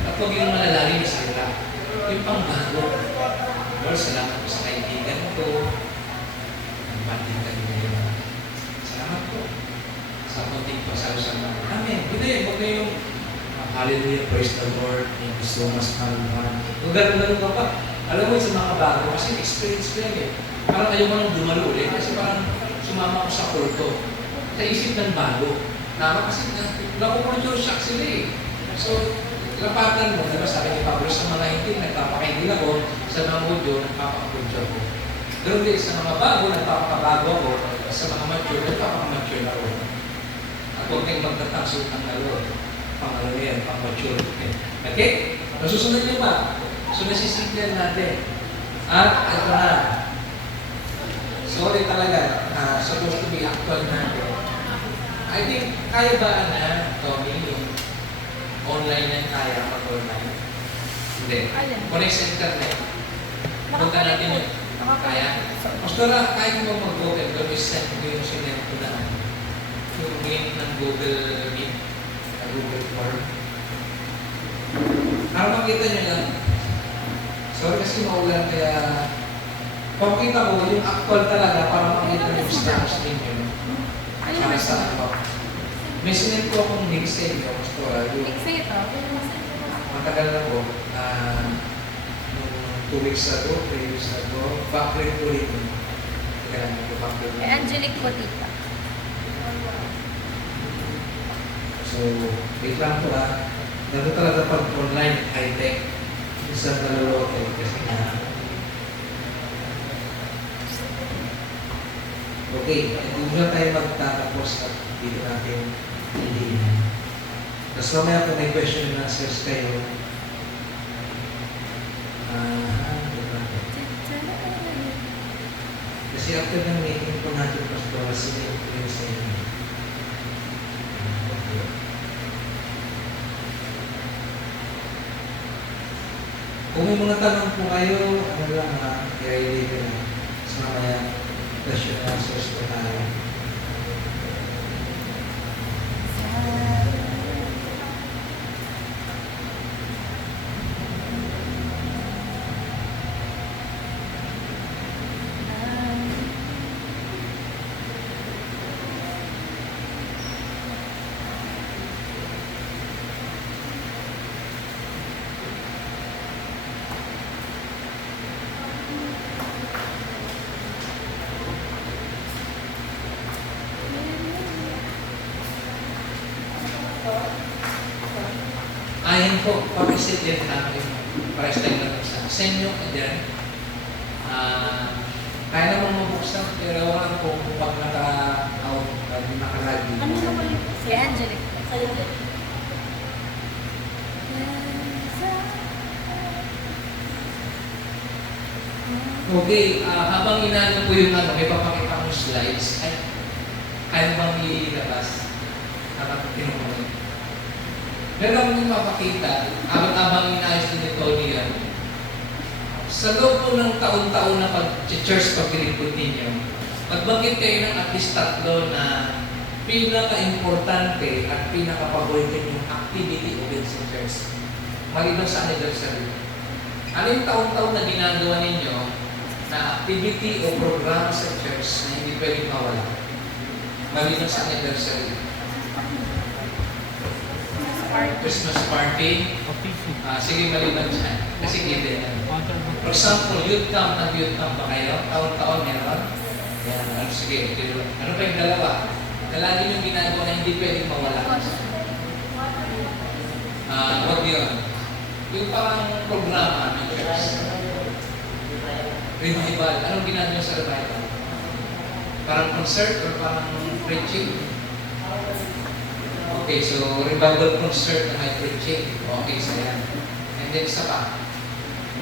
At huwag yung malalalim na sila. Yung pang bago. Lord, salamat po sa kaibigan ko. Nagbanditan niyo yun. Salamat po. Sa konting pasalusan namin. Amen. Hindi, huwag na yung hallelujah, praise the Lord, thank you so much, hallelujah. Kung gano'n ka pa, alam mo sa mga bago, kasi experience ko yan eh. Parang ayaw mo nang dumalo ulit, kasi parang sumama ko sa kulto. Sa isip ng bago. Tama kasi nakukulture shock sila eh. So, lapatan mo, diba sabi ni Pablo, sa mga hindi, nagpapakainin ako, sa mga audio, nagpapakulture ko. Pero din, sa mga bago, nagpapakabago ako, sa mga mature, nagpapakamature ako. At huwag kayong magtatakso ng lalo. Pangalo yan, pang-mature. Okay? Nasusunod niyo ba? So, nasisimplihan natin. At ito na. Sorry talaga, supposed to be actual natin. I think, kaya ba na, Tommy, yung online yan kaya mag-online? Hindi. Connect sa internet. Punta natin yung kaya. Pastora, kaya mo mag-Google, doon is-send ko yung sinend ko na yung link ng Google Meet, Google Form. Para makita nyo lang. Sorry kasi maulan kaya pagkita ko yung actual talaga para makita yung status ninyo. Para sa ano. May sinend ko akong link sa inyo, Pastora. Link sa ito? Matagal na po. 2 weeks ago, 3 weeks ago, backprint ko rin. Kaya namin ko backprint. Kay Angelic po, tita. So, wait lang po Dito talaga pag online, high-tech, isang nalolote kasi nga. Okay, hindi na tayo magtatapos at dito natin hindi. Tapos mamaya kung may question and answers kayo, kasi after ng meeting po natin, Pastor, sinend ko yung sa inyo. Kung may mga tanong po kayo, ano lang i-ready ko na. So mamaya, question and answers po tayo. Ayan po, pag-isip yan namin. Pares tayo na buksan. Send nyo ka dyan. Kaya naman mabuksan, pero wala po pag naka-lagi. Ano na ulit? Kay Angelic. Okay, habang inaano po yung may papakita kong slides, ay, kaya bang ilabas? Habang pinunod. Meron akong mapakita, abang inaayos din ni Tony yan. Sa loob po ng taon-taon na pag-church pag-lingkod ninyo, magbanggit kayo ng at least 3 na pinaka-importante at pinaka-paborito yung activity ulit sa church. Maliban sa anniversary. Ano yung taon-taon na ginagawa ninyo na activity o programa sa church na hindi pwedeng mawala? Maliban sa anniversary. Christmas party. Sige, maliban dyan. Kasi given yan. For example, youth camp, nag-youth camp ba kayo? Taon-taon meron? Yan, sige. Ano pa yung dalawa? Na lagi yung ginagawa na hindi pwedeng mawala. What yun? Yung parang programa ng church. Revival. Anong ginagawa sa revival? Parang concert or parang preaching? Okay, so revival concert na may preaching. Okay, so yan. And then isa pa.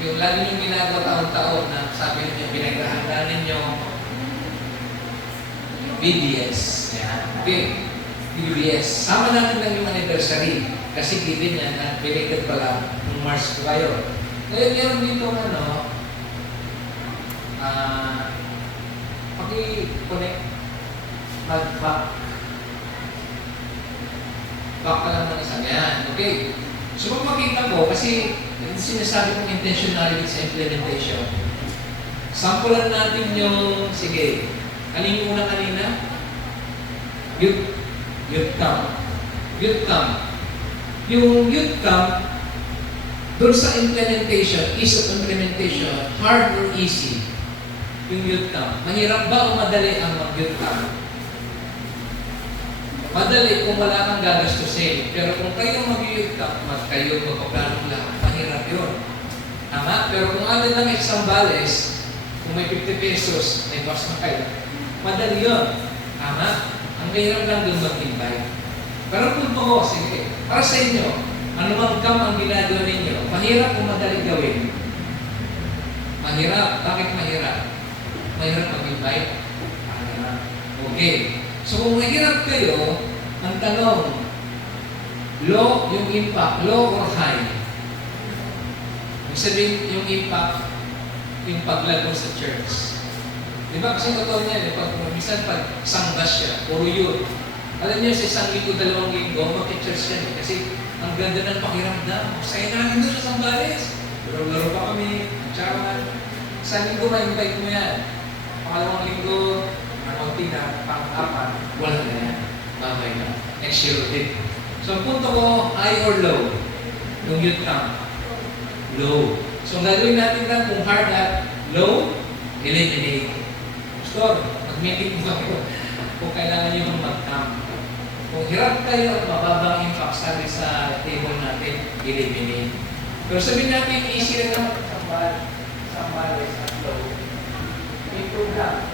Yung lagi yung ginagawa taon-taon na sabi niyo, pinaghahandaan ninyo BBS. Yan. Okay. BBS. Sama natin lang yung anniversary. Kasi given yan at belated pala ng Mars ko kayo. Ngayon meron dito paki-connect back ka lang ng isang yan. Okay. So kung makita ko, kasi sinasabi kong intentionality sa implementation. Sampulan natin yung, sige, ano yung una kanina? Youth camp. Youth camp. Yung youth camp, doon sa implementation, ease of implementation, hard or easy? Yung youth camp. Mahirap ba o madali ang mag-youth camp? Madali kung wala kang gagastusin. Pero kung kayo mag-youth camp, kayo magpaplanong lang, mahirap yun. Tama? Pero kung atin lang isang bales, kung may 50 pesos, may boss na kayo, madali yun. Tama? Ang mahirap lang doon mag-invite. Pero punto ko, sige, para sa inyo, ano mang camp ang ginagawa ninyo, mahirap o madali gawin? Mahirap. Bakit mahirap? Mahirap mag-invite? Mahirap. Okay. So kung mahirap kayo, ang tanong, low yung impact, low or high? Ibig sabihin yung impact, yung paglago sa church. Di ba? Kasi totoo niya, minsan pag sanggas siya, puro yun. Alam niyo, sa isang linggo, 2 linggo, mag-church yan eh. Kasi ang ganda ng pakiramdam. Saya namin doon sa Sambales. Laro-laro pa kami, charan. Sa linggo, ma-invite mo yan. Pangalawang linggo, konti na, pang-apat, wala na yan. Mamay na. Next year ulit. So, ang punto ko, high or low? Yung youth camp. Low. So, ang gagawin natin lang kung hard at low, eliminate. Gusto, mag-meeting mo kayo kung kailangan nyo mag-camp. Kung hirap kayo at mababang impact sabi sa table natin, eliminate. Pero sabihin natin, easy rin naman sambales at low. Improve lang.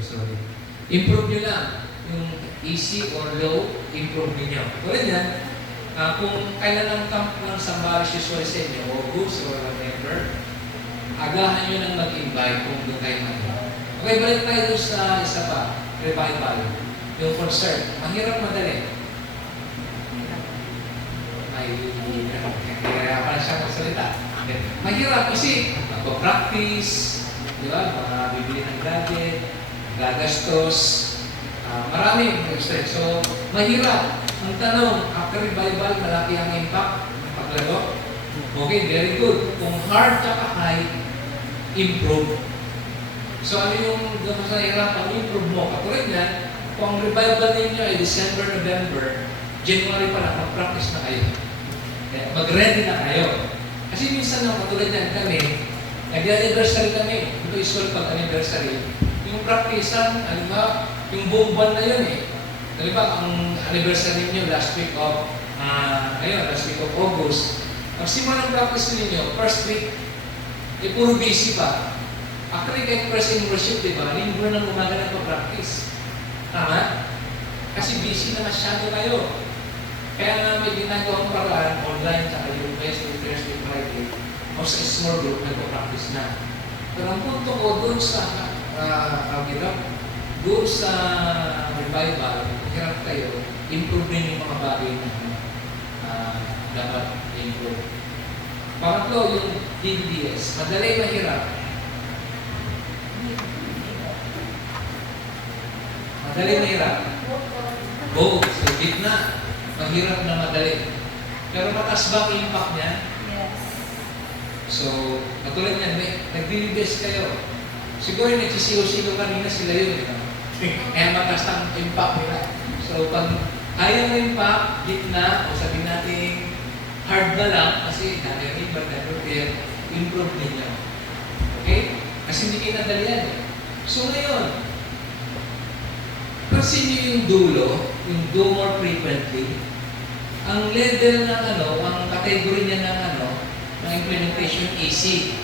Sorry. Improve nyo lang. Yung easy or low, improve nyo. Tulad yan, kung kailan ang camp ng Sambales usually sa inyo, August or November, agahan nyo nang mag-invite kung doon kayo mag-invite. Okay, balik tayo doon sa isa pa, revival. Yung concert. Mahirap madali. Kaya pala siya magsalita. Mahirap kasi magpa-practice, di ba? Mga bibili ng gadget, gagastos, marami yung stress. So, mahirap. Ang tanong, after revival, malaki ang impact ng paglago. Okay, very good. Kung hard tsaka high, improve. So, ano yung sa hirap, ang improve mo? Katulad yan, kung ang revival ninyo ay December, November, January pa lang, mag-practice na kayo. Mag-ready na kayo. Kasi minsan ang katulad yan kami, nag-anniversary kami. Ito usual pag-anniversary. Yung practice-an, alam yung buong buwan na yun eh. Alam ang anniversary niyo last week of August. Ang simula ng practice ninyo, first week, puro busy pa. Actually, kahit first in worship, di ba? Linggo ng umaga na practice. Tama? Kasi busy na masyado kayo. Kaya nga may ginagawang paraan, online, saka yung Wednesday, Thursday, Friday, o sa small group, nagpa-practice na. Pero ang punto ko, doon sa doon sa revival, hirap kayo, improve rin yung mga bagay na dapat improve. Pangatlo, yung DDS. Madali, mahirap. Madali, mahirap. Both. So, gitna. Mahirap na madali. Pero mataas ba ang impact niya? Yes. So, katulad niyan, nag-release kayo. Siguro yung nagsisigaw-sigaw kanina sila yun. Kaya mataas ang impact nila. So, pag ayaw mo impact, gitna, o sabihin natin, hard na lang, kasi narinig ba na prepare, improve ninyo. Okay? Kasi hindi kayo nadalian. So, ngayon, pansin niyo yung dulo, yung do more frequently, ang level ng ang category niya ng implementation easy.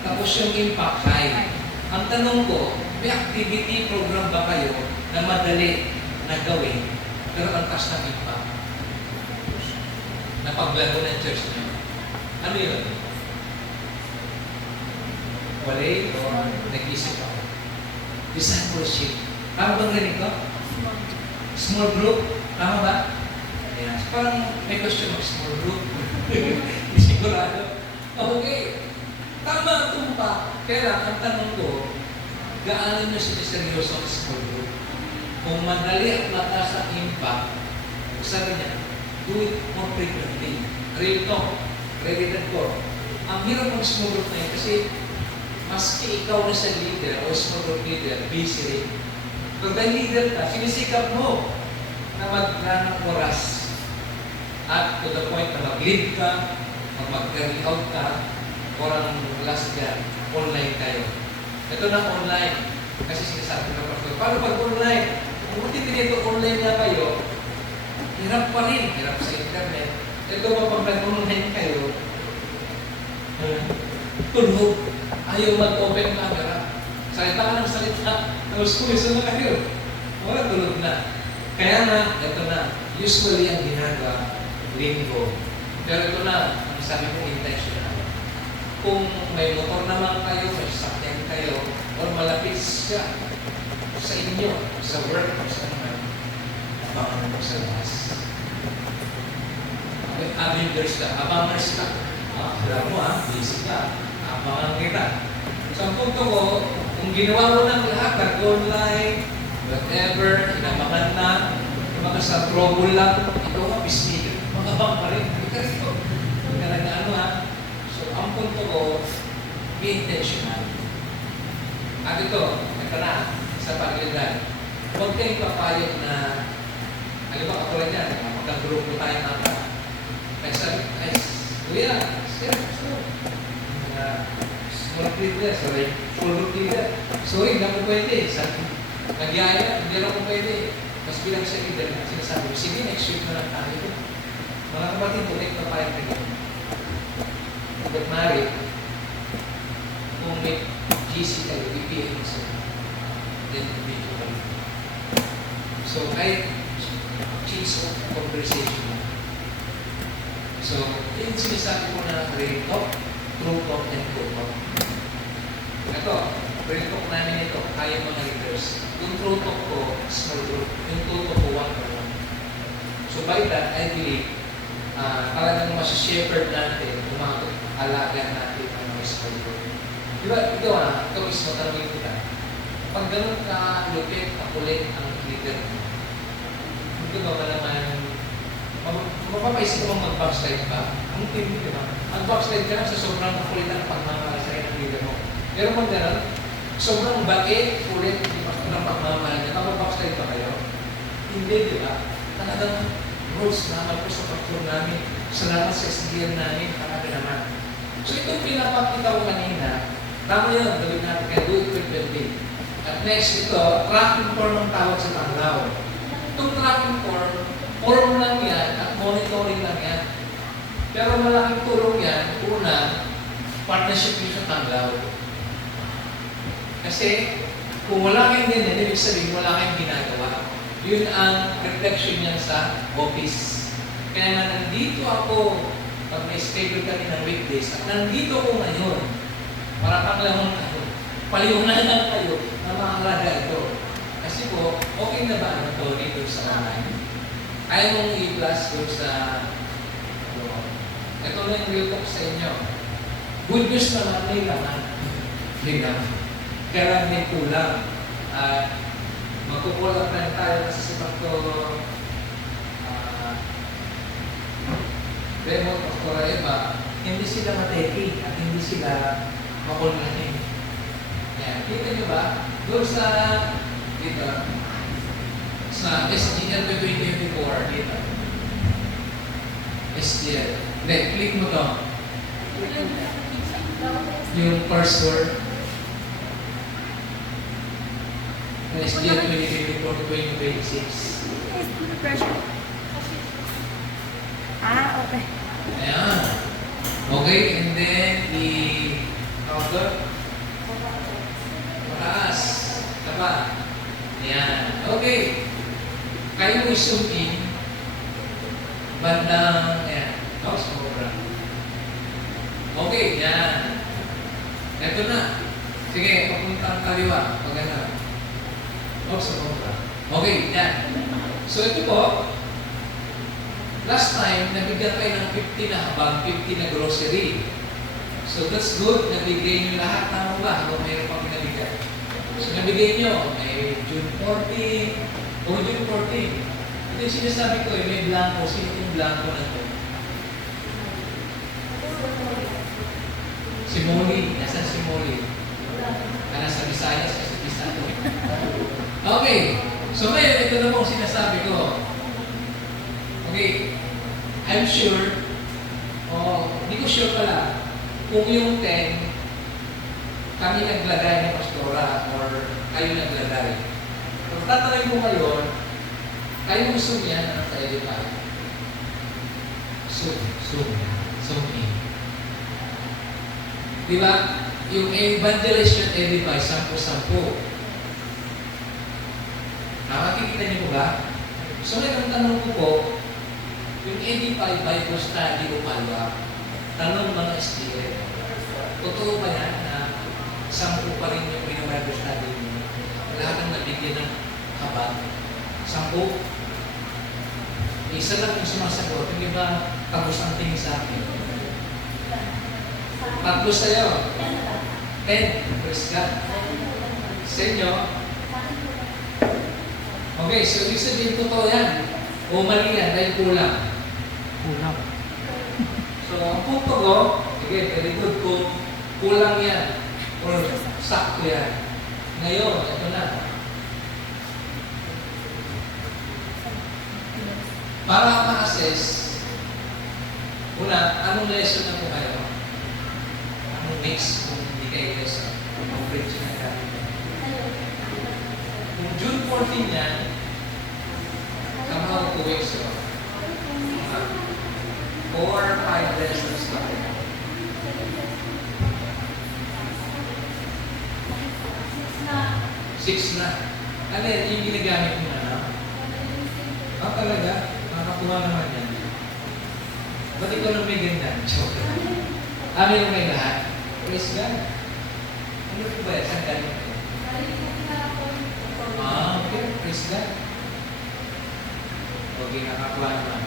Tapos yung impact high. Ang tanong ko, may activity program ba kayo na madali na gawin, pero ang taas ng impact? Na paglago ng church niyo. Ano yun? Wala o nag-isip ako. Discipleship. Tama bang rinig ko? Small group. Tama ba? Ayan. So, parang may question of small group. Sigurado. Okay. Tama ang tumpa. Kaya lang, ang tanong ko, gaano nyo siniseryoso ang small group? Kung madali at mataas ang impact, sabi niya, do it more frequently. Real talk. Credited ko. Ang hirap ng small group na yun kasi maski ikaw na sa leader o small group leader, busy rin. Pag leader ka, sinisikap mo na mag-run ng oras. At to the point na mag-lead ka, mag-carry out ka, or ang last year, online kayo. Ito na online. Kasi sinasabi ng pastor, paano pag online? Kung titigil online na kayo, hirap pa rin. Hirap sa internet. Ito pa pag nag-online kayo, tulog. Ayaw mag-open camera. Salita ka ng salita. Tapos kumisan na kayo. Wala, tulog na. Kaya na, ito na. Usually ang ginagawa, linggo. Pero ito na, ang sabi mo, intentional. Kung may motor naman kayo, may sasakyan kayo, or malapit siya sa inyo, sa work, o sa naman, abangan mo sa labas. Abingers ka, abangers ka. Alam mo busy ka. Abangan kita. So, ang punto ko, kung ginawa mo ng lahat, nag-online, whatever, inabangan na, mga sa trouble lang, ikaw nga, bisnigan. Magabang pa rin. Kasi ito, talaga So, ang punto ko, be intentional. At ito na, sa pag-ilan, huwag kayong papayag na, alam ba, katulad yan, magkagrupo tayo mga. Kaya sabi, ay, kuya, small leader, full group leader. Sorry, hindi ako pwede. Sabi, nagyaya, hindi ako pwede. Mas bilang sa leader, sinasabi ko, sige, next week na lang tayo. Mga kapatid, ulit na tayo kayo. But married, kung may GC kayo, BPM mo sila. Then, video kayo. So, kahit change of conversation. So, yung sinasabi ko na real talk, true talk, and good talk. Ito, real talk namin ito, kaya mga leaders. Yung true talk ko, small group. Yung true talk ko, one-on-one. So, by that, I believe, talagang mas-shepherd natin, alaga natin ang mga small group. Di ba, ikaw mismo, tanongin kita. Pag ganun ka, lupit, kakulit ang leader mo, hindi ba malaman, mapapaisip mo mag-backslide ba? Ang team mo, di ba? Mag-backslide ka na sa sobrang kakulit ang pagmamahal sa ng leader mo. Pero kung gano'n, sobrang bakit, kulit, di ba, ng pagmamahal niya, mag-backslide ba kayo? Hindi, di ba? Talagang rules naman po sa pagtur namin. Salamat sa SDN namin, marami naman. So itong pinapakita ko kanina, tama yun, gawin natin kaya do it frequently. At next, ito, tracking form ang tawag sa Tanglaw. Itong tracking form lang yan at monitoring lang yan. Pero malaking tulong yan, una, partnership yun sa Tanglaw. Kasi, kung wala kayong ganyan, ibig sabihin, wala kayong ginagawa. Yun ang reflection niyan sa office. Kaya nga nandito ako, pag may schedule kami ng weekdays, at nandito ko ngayon, para panglamang kayo, paliwanagan kayo na mahalaga ito. Kasi po, okay na ba ang ito dito sa online? Ayaw mong i-plus doon sa ito na yung real talk sa inyo. Good news naman, may laman. May laman. Kaya may kulang. Magkukulang na tayo kasi si Pastor Remote, Pastor Eva, hindi sila mateki at hindi sila makulnahin. Yan. Kita nyo ba? Doon sa dito, sa SGL 2024 dito. SGL. Hindi, click mo to. Yung cursor. SGL 2024-2026. Pressure. Ah, okay. Ayan. Okay, and then counter. Mataas. Tapa. Ayan. Okay. Kayo mo zoom in. Bandang, ayan. Oh, sobra. Okay, yan. Ito na. Sige, papuntang kaliwa. Pagana. Oh, sobra. Okay, yan. So ito po, last time, nabigyan kayo ng 50 na habang, 50 na grocery. So that's good. Nabigay nyo lahat ng mga habang mayroon pang nabigay. So nabigay nyo, may June 14, o June 14. Ito yung sinasabi ko, may blanco. Sino yung blanco na to? Si Molly. Nasaan si Molly? Nasa Visayas, sa Visayas. Okay. So ngayon, ito na po sinasabi ko. Okay. I'm sure, hindi ko sure pala, kung yung 10, kami naglagay ng pastora or kayo naglagay. Kung tatanay ko ngayon, kayo gusto niya na tayo tayo. Zoom in. Diba? Yung evangelist should edify 10-10. Nakakikita niyo po ba? So ngayon, ang tanong ko po, yung edify Bible study o palwa, tanong mga SDL, totoo ba yan na 10 pa rin yung Bible study niyo? Lahat ang nabigyan ng habang 10? Isa lang yung sumasagot, hindi ba tapos ang tingin sa akin? 3 sa'yo. 10. Praise God. Sa inyo. Okay, so ibig sabihin totoo yan. O mali yan, dahil kulang. Kulang. So, ang punto ko, sige, very good kung kulang yan. Or sakto yan. Ngayon, ito na. Para ma-assess, una, anong lesson na po kayo? Anong mix kung hindi kayo lesson? Anong bridge na gamit? Kung June 14 yan, somehow 2 weeks ago. 4 or 5 lessons pa. 6 na. Ano yan, yung ginagamit mo na? Ah, talaga? Nakakuha naman yan. Ba't ikaw nang may ganda? Joke. Amin yung may lahat. Praise God. Ano po ba yan? Saan galing ito? Ah, okay. Praise God. Okay, nakakuha naman.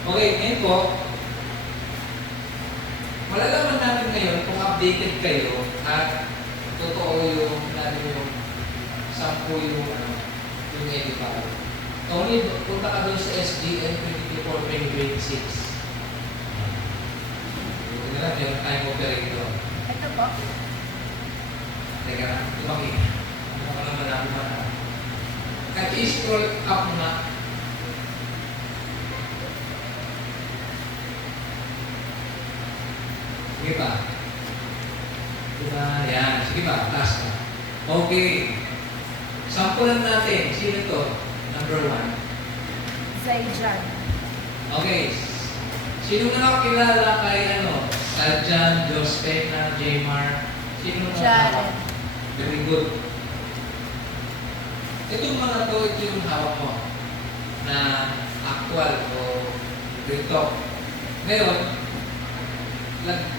Okay, ngayon po, malalaman natin ngayon kung updated kayo at totoo yung natin yung 10 yung edify. Tony, punta ka doon sa SGN 2024-2026. Ito na lang, yung time operator. Ito po. Teka na, tumaki. Ano ka naman ako na? Kahit i-scroll up na. Sige ba? Diba? Yan. Sige ba? Last na. Okay. Sampulan natin. Sino to? Number 1. Zaijan. Okay. Sino na nakakilala kay Saljan, Jospena, Jmar? Sino na Jared. Very good. Itong mga to, ito yung hawak mo na actual o dito. Ngayon, 10.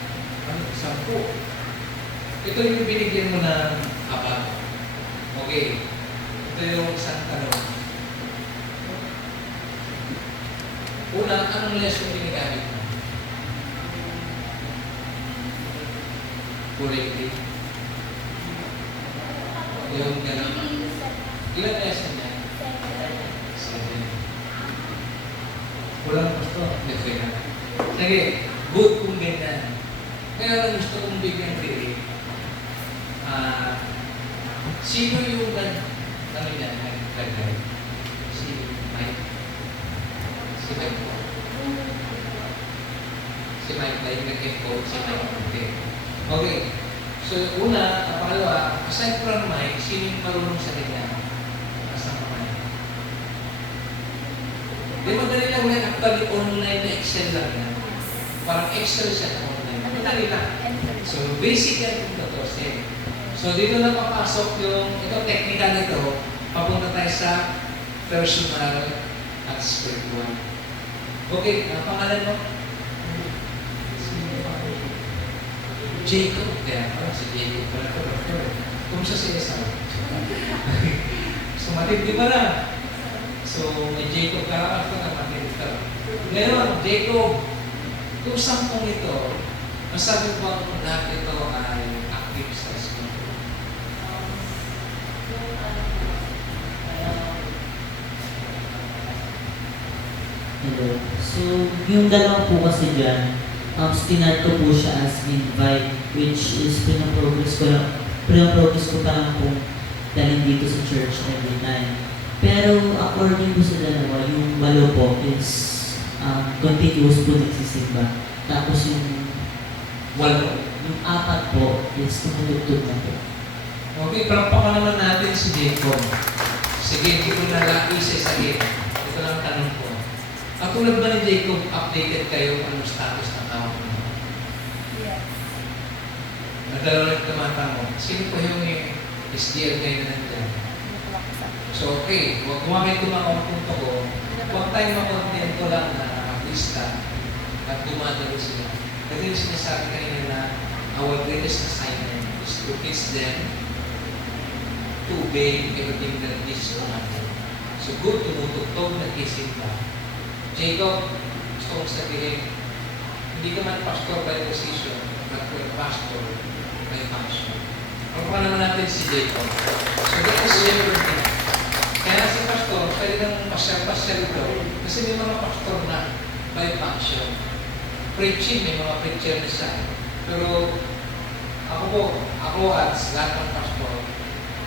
Ito yung binigyan mo ng habang. Okay. Ito yung isang tanong. Una, anong lesson ginagamit mo? Correctly. Yung gano'n. Ilan lesson niya? 7. Kulang gusto. Sige. Good kung ganyan. Kaya lang gusto kong bigyan rin, sino yung ano yan, nagkagay? Si Mike? Si Mike po. Si Mike na yung nag-encode, si Mike. Okay. Okay. So, una, pangalawa, aside from Mike, sino yung marunong sa kanya? Kasama Mike. Di madali lang yan, actually online na Excel lang yan. Parang Excel siya na online. Madali lang. So, basic yan kung tutusin. So, dito na papasok yung, ito, technical nito, papunta tayo sa personal at spiritual. Okay, pangalan mo? Jacob. Kaya pala, si Jacob pala ito, doctor. Kumusta si Esau? So, matindi pa na. So, may Jacob ka, ako na matindi ka. Ngayon, Jacob, kung sampung ito, masabi ko ang lahat ito ay active sa Espiritu. Hello. So, yung dalawa po kasi dyan, stinart ko po siya as invite, which is pinaprogress ko pa lang po dalhin dito sa church every time. Pero according po sa dalawa, yung walo po is continuous po nagsisimba. Tapos yung Walo. yung apat po is tumutugtog na po. Okay, prampakan naman natin si Jacob. Sige, hindi ko nalaisay sa iyo. Ito lang tanong ko. Ang tulad ba ni Jacob, updated kayo kung anong status ng tao mo? Yes. Nadala lang tumatanong, sino po yung SDL kayo na nandiyan? So, okay, huwag kumamit ko mga punto ko. Huwag tayong makontento lang na nakalista at dumadalo sila. Kasi yung sinasabi kanina na our greatest assignment is to teach them to obey everything that is commanded. So, good, tumutugtog, nagkisimba. Jacob, gusto kong sabihin, hindi ka man pastor by position, but you're pastor by function. Ang pa naman natin si Jacob. So, that is everything. Kaya si pastor, pwede nang pasyal-pasyal ito. Kasi may mga pastor na by function. Preaching, may mga preacher na siya. Pero, ako at lahat ng pastor,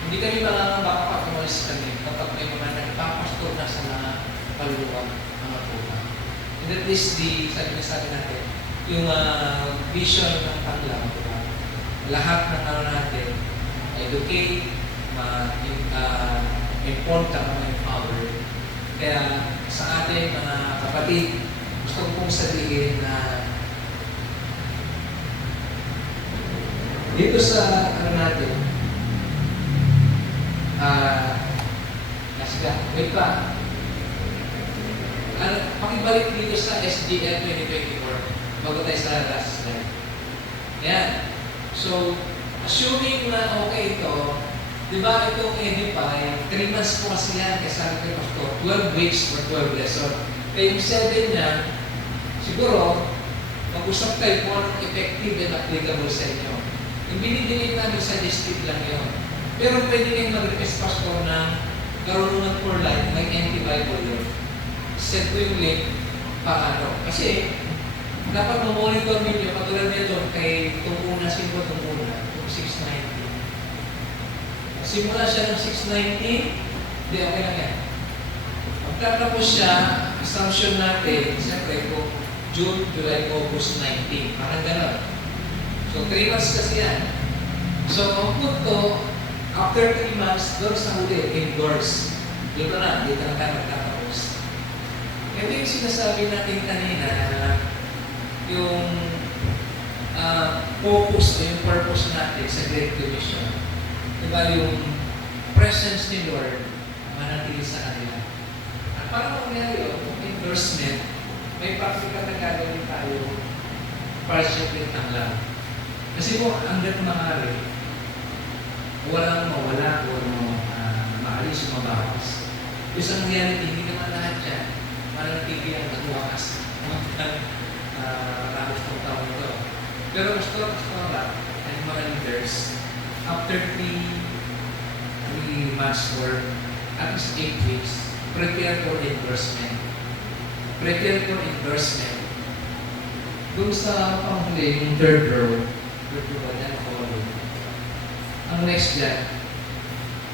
hindi kami mangangamba kapag umalis kami kapag may mga nagpapastor na sa mga kaluluwa, mga puta. And that is the, sabi natin, yung vision ng Panginoon. Diba? Lahat ng ano natin, educate, inform ka mga empower. Kaya sa ating mga kapatid, gusto ko pong sabihin na dito sa ano natin, wait pa. Pakibalik dito sa SDL 2024 bago tayo sa last slide. Yan. So, assuming na okay ito, di ba itong Edify, 3 months po kasi yan, kaya sabi ko Pastor, 12 weeks for 12 lesson. Kaya yung 7 niya, siguro, mag-usap kayo kung anong effective and applicable sa inyo. Yung binibigay namin suggested lang yun. Pero pwede kayong mag-request Pastor ng Karunungan for Life, may anti-Bible yun. Set ko yung link paano. Kasi, dapat mamonitor ninyo, katulad nito, kay Tunguna, sino ba Tunguna? 690. Simula siya ng 690, hindi, okay lang yan. Pagtatapos siya, assumption natin, siyempre kung June, July, August 19. Parang gano'n. So, 3 months kasi yan. So, ang punto, after 3 months, doon sa huli, indoors. Dito na, dito na tayo magtatapos. Ito yung sinasabi natin kanina na yung focus o yung purpose natin sa Great Commission. Diba yung presence ni Lord manatili sa kanila. At para mangyari yun, endorsement, may practical na gagawin tayo para siyempre lang. Kasi po, hanggang maaari, walang mawala o maalis o mabawas. Kasi ang reality, hindi naman lahat yan. Manatili ang nagwakas. Marami ng taon ito. Pero gusto lang, ay mga leaders, after 3 months or at least 8 weeks, prepare for endorsement. Prepare for endorsement. Doon sa panghuli, yung third row ba yan? Ang next dyan,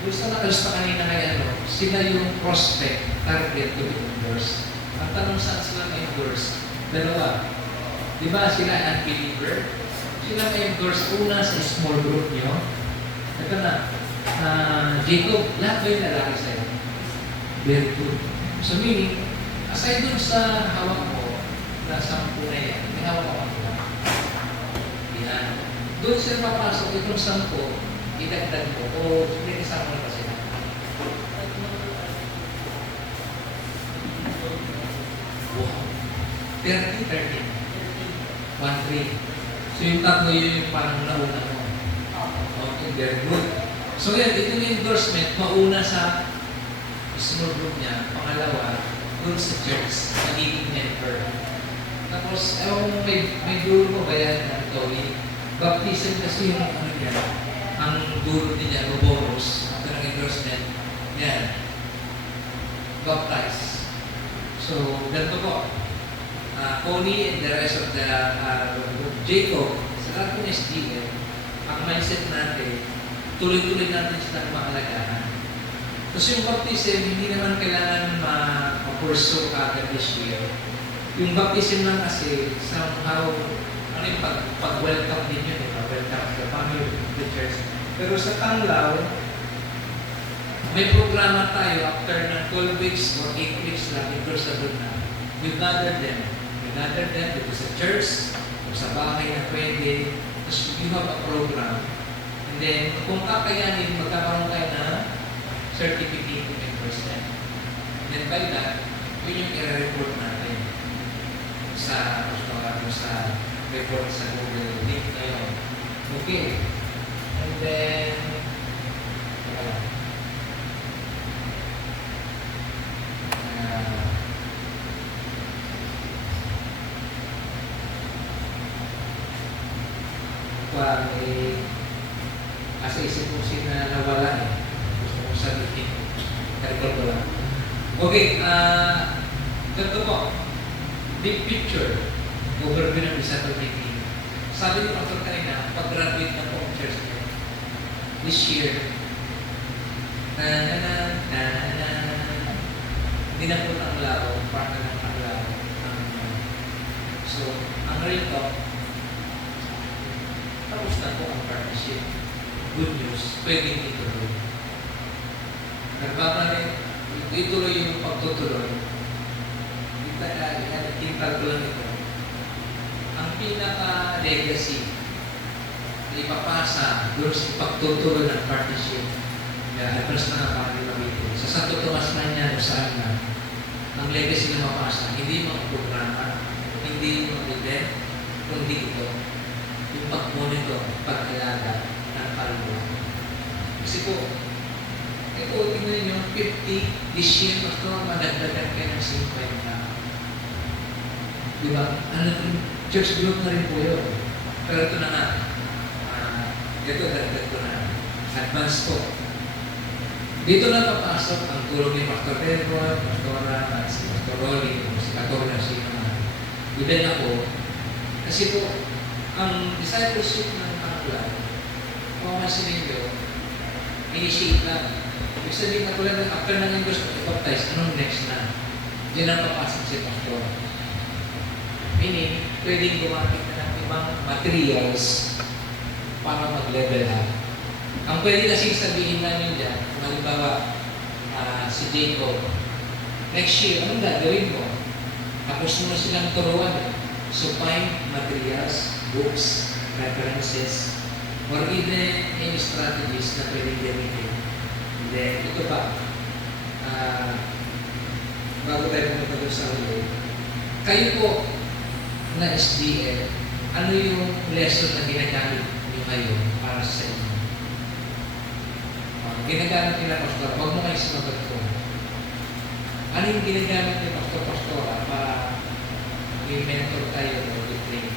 doon sa nakalista kanina kaya sila yung prospect, target to be endorse. Ang tanong saan sila ma-endorse? Dalawa. Di ba sila unbeliever? Sila ma-endorse una sa small group nyo. Ito na, Jacob, lahat ba yung lalaki sa'yo? Very good. So meaning, aside dun sa hawak mo, na 10 na yan, may hawak ako na. Yan. Doon sila papasok, itong 10, idagdag mo, o hindi kasama na ba sila? Wow. 30. 1-3. So yung tatlo yun yung parang nauna mo. Okay, very good. So yan, ito yung endorsement, mauna sa small group niya, pangalawa, doon sa church, magiging member. Tapos, may dulo mo ba yan, Tony? Baptism kasi yung yan, ang dulo niya, bonus, after ng endorsement, yan, baptize. So, ganito po. Connie and the rest of the Jacob, sa lahat ng SDM, ang mindset natin, tuloy-tuloy natin silang mahalagahan. Kasi yung baptism, hindi naman kailangan ma-pursue agad this year. Yung baptism lang kasi, somehow, pag-welcome din yun, welcome to the family of the church. Pero sa Tanglaw, may programa tayo after ng 12 weeks or 8 weeks lang, endorsable na. We gather them. Dito sa church, o sa bahay na pwede. Tapos you have a program. And then, kung kakayanin, magkakaroon tayo na certificate of endorsement. And then by that, yun yung i-report natin sa report sa Google link ngayon. Okay. And then, asa isip ko sina nawala gusto kong sabihin. Record ko lang. Okay, ganito po. Big picture. Overview ng December meeting. Sabi ko after kanina, pag-graduate na po ang church niyo. This year, hindi na po ang lao, para ng ang lao. So, ang real talk, tapos na po ang partnership. Good news, pwedeng ituloy. Nagbabalik, ituloy yung pagtutuloy. Itintal ko lang ito. Ang pinaka-legacy na ipapasa doon sa pagtutuloy ng partnership. Kaya address na nga para ito. Sa Santo Tomas na niya, saan na, ang legacy na mapasa, hindi mga programa, hindi mga event, kundi ito. Yung pag-monitor, pag-alaga ng kaluluwa. Kasi po, ito, tingnan nyo, 50, this year, pastor, madagdagan kayo ng 50 na. Diba? Church group na rin po yun. Pero ito na nga, ito, dagdag ko na. Advance po. Dito na papasok ang tulong ni Pastor Pedro, Pastora, at si Pastor Rolly, si Katorna, si Even ako, kasi po, ang discipleship ng Panginoon, kung masin ninyo, initiate lang. Ibig sabihin na tulad ng after ng English baptize, anong next na? Diyan ang papasok si Pastor. Meaning, pwedeng gumamit na ng ibang materials para mag-level up. Ang pwede kasi sabihin namin dyan, kung halimbawa si Jacob, next year, anong gagawin mo? Tapos mo silang turuan. So find materials, books, references, or even any strategies na pwedeng gamitin. And then, ito pa, bago tayo pumunta doon sa ulo, kayo po na SDL, ano yung lesson na ginagamit niyo ngayon para sa inyo? Ginagamit nila, Pastor, huwag mo kayo sumagot ko. Ano yung ginagamit ni Pastora para yung mentor tayo o i-train?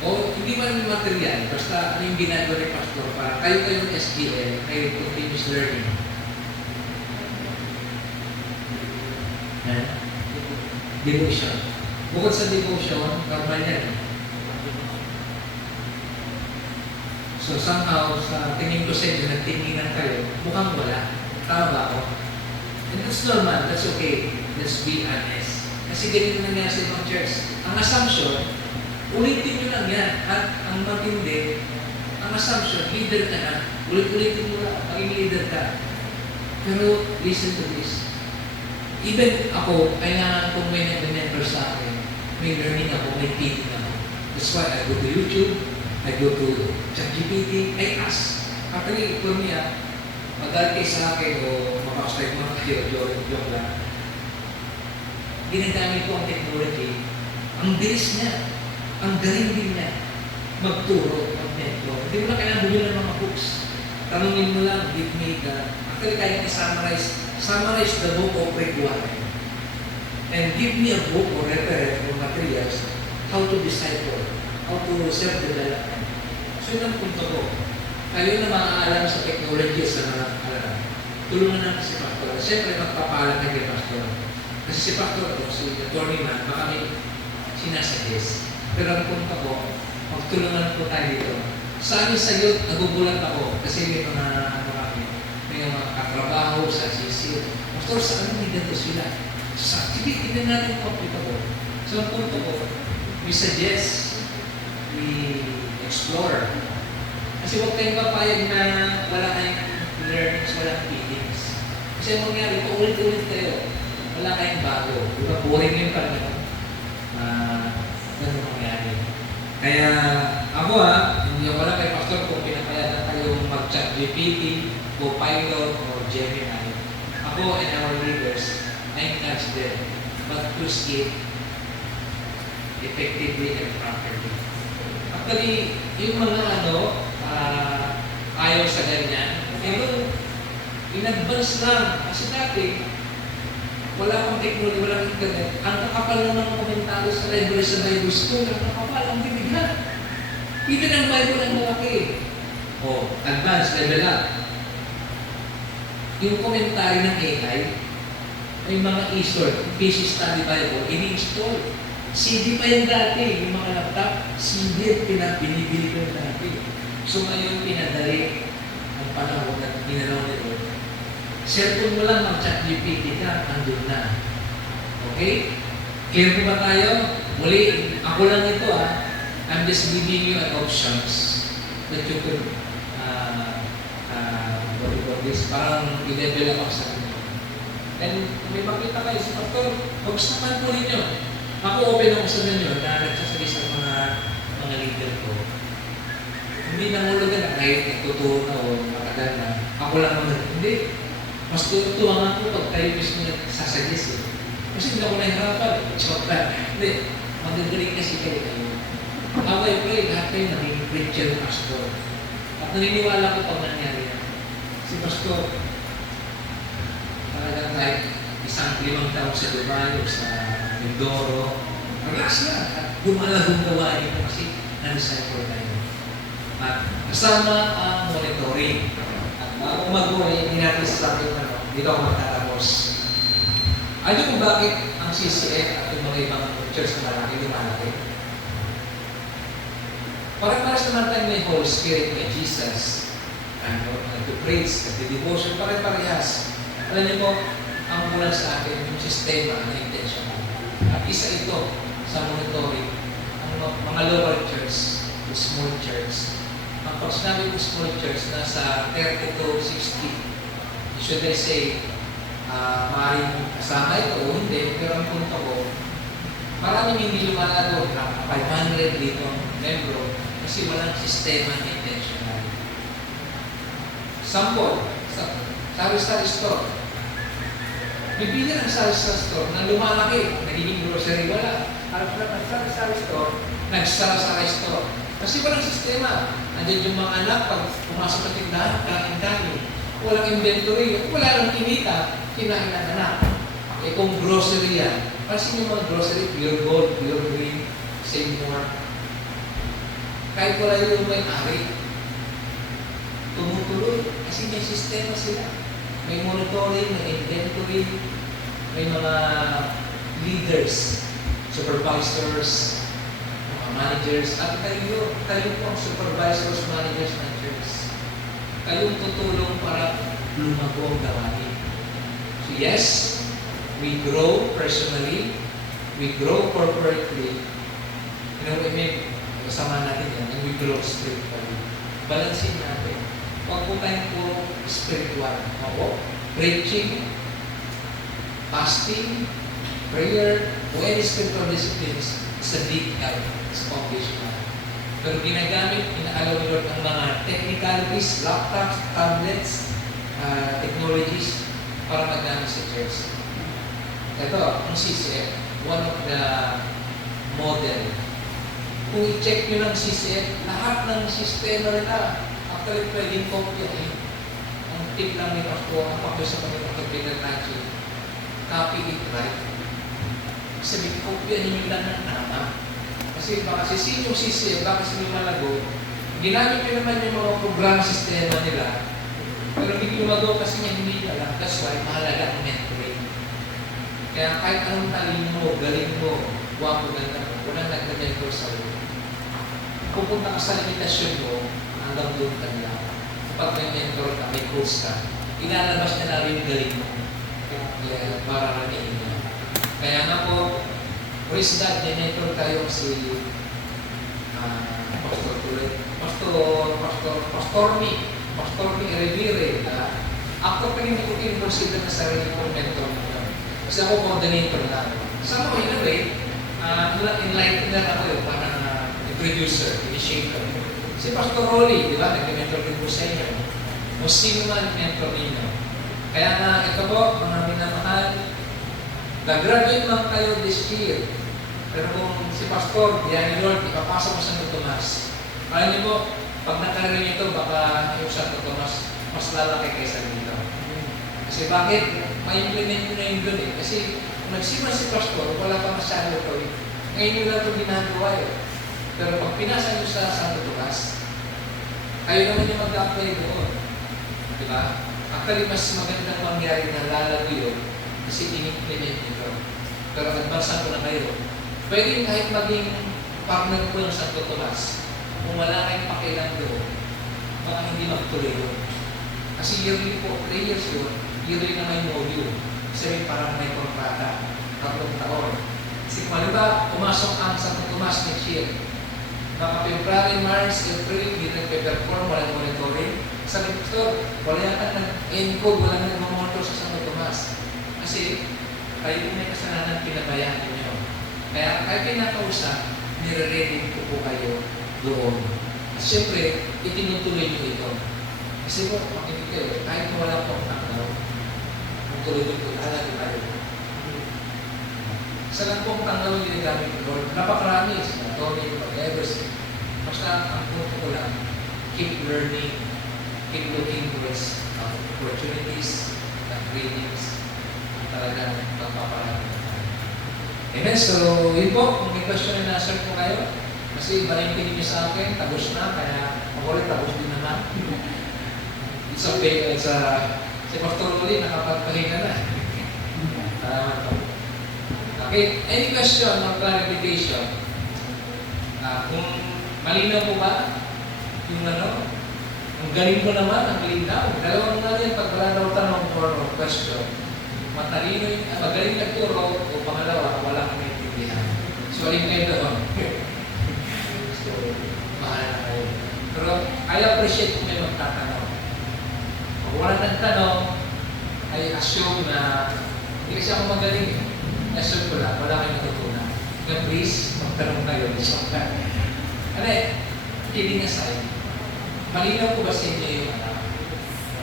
O hindi man yung material, basta ano yung ginagawa ni Pastor para kayo kayong SDL, kayo continuous learning. Devotion. Bukod sa devotion, normal yan. So somehow, sa tingin ko sa inyo, nagtinginan kayo, mukhang wala. Tama ba ako? And that's normal, that's okay. Let's be honest. Kasi ganyan nangyari sa ibang church. Ang assumption, ulitin nyo lang yan. At ang matindi, ang assumption, leader ka na. Ulit-ulitin mo lang, maging leader ka. Pero listen to this. Even ako, kailangan kung may nag-mentor sa akin, may learning ako, may teaching ako. That's why I go to YouTube, I go to ChatGPT, I ask. Actually, for me, magalit kayo sa akin o makastrike mo kayo, joke lang. Ginagamit ko ang technology, ang bilis niya, ang galing din niya, magturo, mag-mentor. Hindi mo na kailangan bumili ng mga books. Tanungin mo lang, give me the, actually kaya summarize the book of requirement. And give me a book or reference or materials, how to disciple, how to self-development. So yun ang punto ko. Kayo na maaalam sa technology sa mga alam. Tulungan natin si Pastor. Siyempre, magpapaalam na kay Pastor. Kasi si Pastor, si Attorney Man, baka may sinasuggest. Pero ang punto ko, magtulungan po tayo dito. Sa amin sa youth, nagugulat ako. Kasi may mga katrabaho sa CC. Pastor, sa amin may ganito sila. Sa activity din natin applicable. So ang punto ko, we suggest, we explore. Kasi huwag kayong papayag na wala kayong learnings, walang feelings. Kasi ang mangyari, paulit-ulit kayo. Wala kayong bago. Diba, boring yung parang ganun mangyari. Kaya ako hindi ako lang kay Pastor kung pinapayagan kayong mag-chat GPT, Copilot, or Gemini. Ako and our leaders, I encourage them, but use it effectively and properly. Actually, yung mga ayaw sa ganyan, pero in-advance lang. Kasi dati, wala akong technology, wala akong internet. Ang kakapal naman ng komentaryo sa library sa Bible School, ang kakapal, ang bibigyan. Even ang Bible ang malaki. Advance, level up. Yung komentaryo ng AI, may mga e-store, PC Study Bible, ini-install. CD pa yan dati, yung mga laptop, CD binibili ko yung dati. So ngayon, pinadali ang panahon na ginalaw nito. Cellphone mo lang, mag-chat GPT ka, andun na. Okay? Clear po ba tayo? Muli, ako lang ito I'm just giving you an options that you could, what do you call this? Parang i-develop ako sa inyo. And kung may makita kayo sa Pastor, naman po ninyo. Ako open ako sa inyo na nagsasabi sa mga leader ko. Hindi nangulugan na kahit nagtuturo na o matagal na. Ako lang naman. Hindi. Mas tuwa nga po pag tayo mismo nagsasuggest. Kasi hindi ako nahihirapan. Joke lang. Hindi. Magagaling kasi kayo. Ako ay pray, lahat kayo naging preacher pastor. At naniniwala ko pag nangyari yan. Si Pastor, talagang kahit 5 taon sa Dubai o sa Mindoro, relax lang. At gumalagong gawain ito kasi na-disciple tayo. At kasama ang monitoring. At bago mag-uwi, hindi natin sasabi dito ako magtatapos. Alam kung bakit ang CCF at yung mga ibang church na malaki, lumalaki? Parang-paras naman tayo may Holy Spirit, may Jesus, nag-praise, nag-devotion, parang-parehas. Alam niyo po, ang kulang sa atin, yung sistema na intentional. At isa ito sa monitoring, ang mga local church, the small church. Ang pag sinabi ko small church, nasa 30 to 60. Should I say, maaaring kasama ito o hindi, pero ang punto ko, maraming hindi lumalado, 500 dito membro, kasi walang sistema na intentional. Sample, sari-sari store. Bibili ng sari-sari store na lumalaki, nagiging grocery, wala. Harap ng sari-sari store, nagsara-sari store. Kasi walang sistema. Andiyan yung mga anak, pag pumasok sa tindahan, kain-kain. Walang inventory, wala lang kinita, kinain ng anak. Kung grocery yan, kasi yung mga grocery, pure gold, pure green, same more. Kahit wala yung may-ari, tumutuloy. Kasi may sistema sila. May monitoring, may inventory, may mga leaders, supervisors, mga managers, at kayo po ang supervisors, managers ng church. Kayong tutulong para lumago ang gawain. So yes, we grow personally, we grow corporately, kasama natin yan, and we grow spiritually. Balansin natin. Huwag po tayong puro spiritual. Ako, preaching, fasting, prayer, o any spiritual disciplines is a big help, is foundational. Pero ginagamit, inaalaw ni Lord ang mga technicalities, laptops, tablets, technologies para magamit sa church. Ito, ang CCF, one of the model. Kung i-check nyo ng CCF, lahat ng sistema nila, actually pwedeng kopyahin. Ang tip lang ni Pastor, ang papel sa Panginoon Kapitan Nachi, copy it right. Sabi, kopyahin nyo lang ng tama. Kasi baka si yung CCF, baka si malago, ginamit nyo naman yung mga program sistema nila, pero hindi lumago kasi niya hindi alam. That's why, mahalaga ang mentoring. Kaya kahit anong talino mo, galing mo, wapo, ganda mo, walang nagka-mentor sa iyo. Pupunta ka sa limitasyon mo, hanggang doon ka lang. Kapag may mentor ka, may coach ka, ilalabas niya na rin yung galing mo. Kaya para ranihin niya. Kaya nga po, praise God, may mentor tayo si Pastor Tuloy. Pastor Mi Revere. Ako pa hindi ko consider na sarili kong mentor niya. Kasi ako coordinator lang. Sa mga in a way, enlightener ako yun, parang producer, initiator. Si Pastor Rolly, di ba? Nag-mentor din po sa inyo. O sino man mentor ninyo. Kaya nga, ito po, mga minamahal, nag-graduate lang kayo this year. Pero kung si Pastor, diyan ni Lord, ipapasok mo sa Santo Tomas. Alam niyo po, pag nakarinig ito, baka yung Santo Tomas, mas lalaki kaysa dito. Kasi bakit? Ma-implement nyo na yun doon eh. Kasi kung nagsimula si Pastor, wala pa masyado ito eh. Ngayon nyo lang ito ginagawa eh. Pero pag pinasa nyo sa Santo Tomas, kayo naman yung mag-apply doon. Diba? Actually, mas magandang mangyari na lalago yun kasi in-implement nyo. Pero advancean ko na kayo. Pwede kahit maging partner po ng Santo Tomas, kung wala kayong pakilang doon, baka hindi magtuloy yun. Kasi yearly po, 3 years yun, yearly na may module. Kasi parang may kontrata, 3 taon. Kasi kung ba, pumasok ang Santo Tomas next year, mga February, March, April, hindi nagpe-perform, walang monitoring. Sabi ko, Pastor, wala yan ng encode, walang nagmamonitor sa Santo Tomas. Kasi, kayo may kasalanan, pinabayaan niyo. Kaya, kahit pinakausap, nire-ready ko po kayo doon. At syempre, itinutuloy niyo ito. Kasi po, makinig kayo, kahit wala po ang tanggaw, tuloy ko talaga tayo. Sa lang pong tanggaw yung ginagamit ng Lord, napakarami, sila Tony, whatever. Basta ang punto ko lang, keep learning, keep looking towards opportunities and trainings ang talagang pagpaparami ng tayo. Amen. So, yun po, kung may question and answer po kayo, kasi marintinig niyo sa akin, tapos na, kaya ako rin tapos din naman. It's okay, si Pastor Rolly, nakapagpahinga na. Okay, any question or clarification? Kung malinaw po ba yung ang galing ko naman, ang linaw. Dalawang nga yan, pag wala daw tanong or question, matalino yung, magaling nagturo, o pangalawa, wala kang naiintindihan. So, alin kayo doon? So, mahal na kayo. Pero, I appreciate kung may magtatanong. Pag wala nagtanong, I assume na hindi kasi ako magaling eh. I-assume ko lang, wala kayong natutunan. Kaya please, magtanong kayo. Ano eh, kidding aside, malinaw ko ba sa inyo yung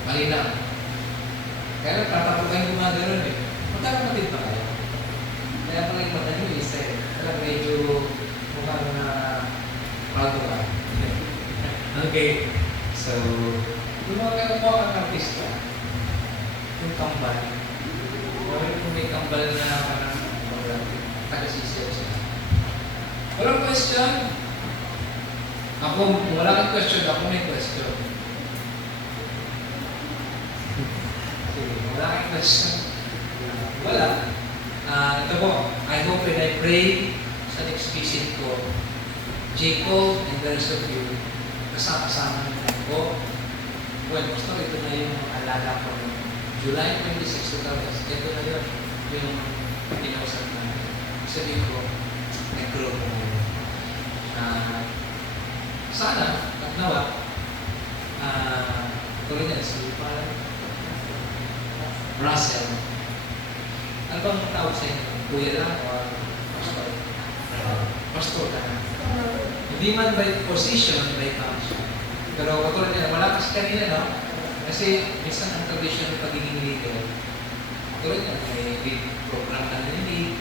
malinaw? Kaya nagtatapos kayong gumagano'n eh. Magkakamatid pa kayo. Kaya pala yung mata nyo isa eh. Kaya medyo mukhang bago ba. Okay. So, gumawa mo ang artista. Yung kambal. Kung may kambal na parang taga-sisiyaw siya. Walang question? Ako, wala kang question. Ako may question. Sige, wala kang question. Wala. Ito po, I hope and I pray sa next visit ko, Jacob and the rest of you, kasama-sama naman ko. Well, Pastor, ito na yung alaga ko ng July 26 to ito na yun, yung pinausap namin. Sabihin ko, nag-grow ko ngayon. Sana, at nawa, tuloy niya, si Russell. Ano bang tawag sa inyo? Kuya lang o pastor? Pastor ka na. Hindi man by position, by function. Pero katulad nila, wala kasi kanina, no? Kasi minsan ang tradition ng pagiging leader, katulad nila, may lead program ka na lead,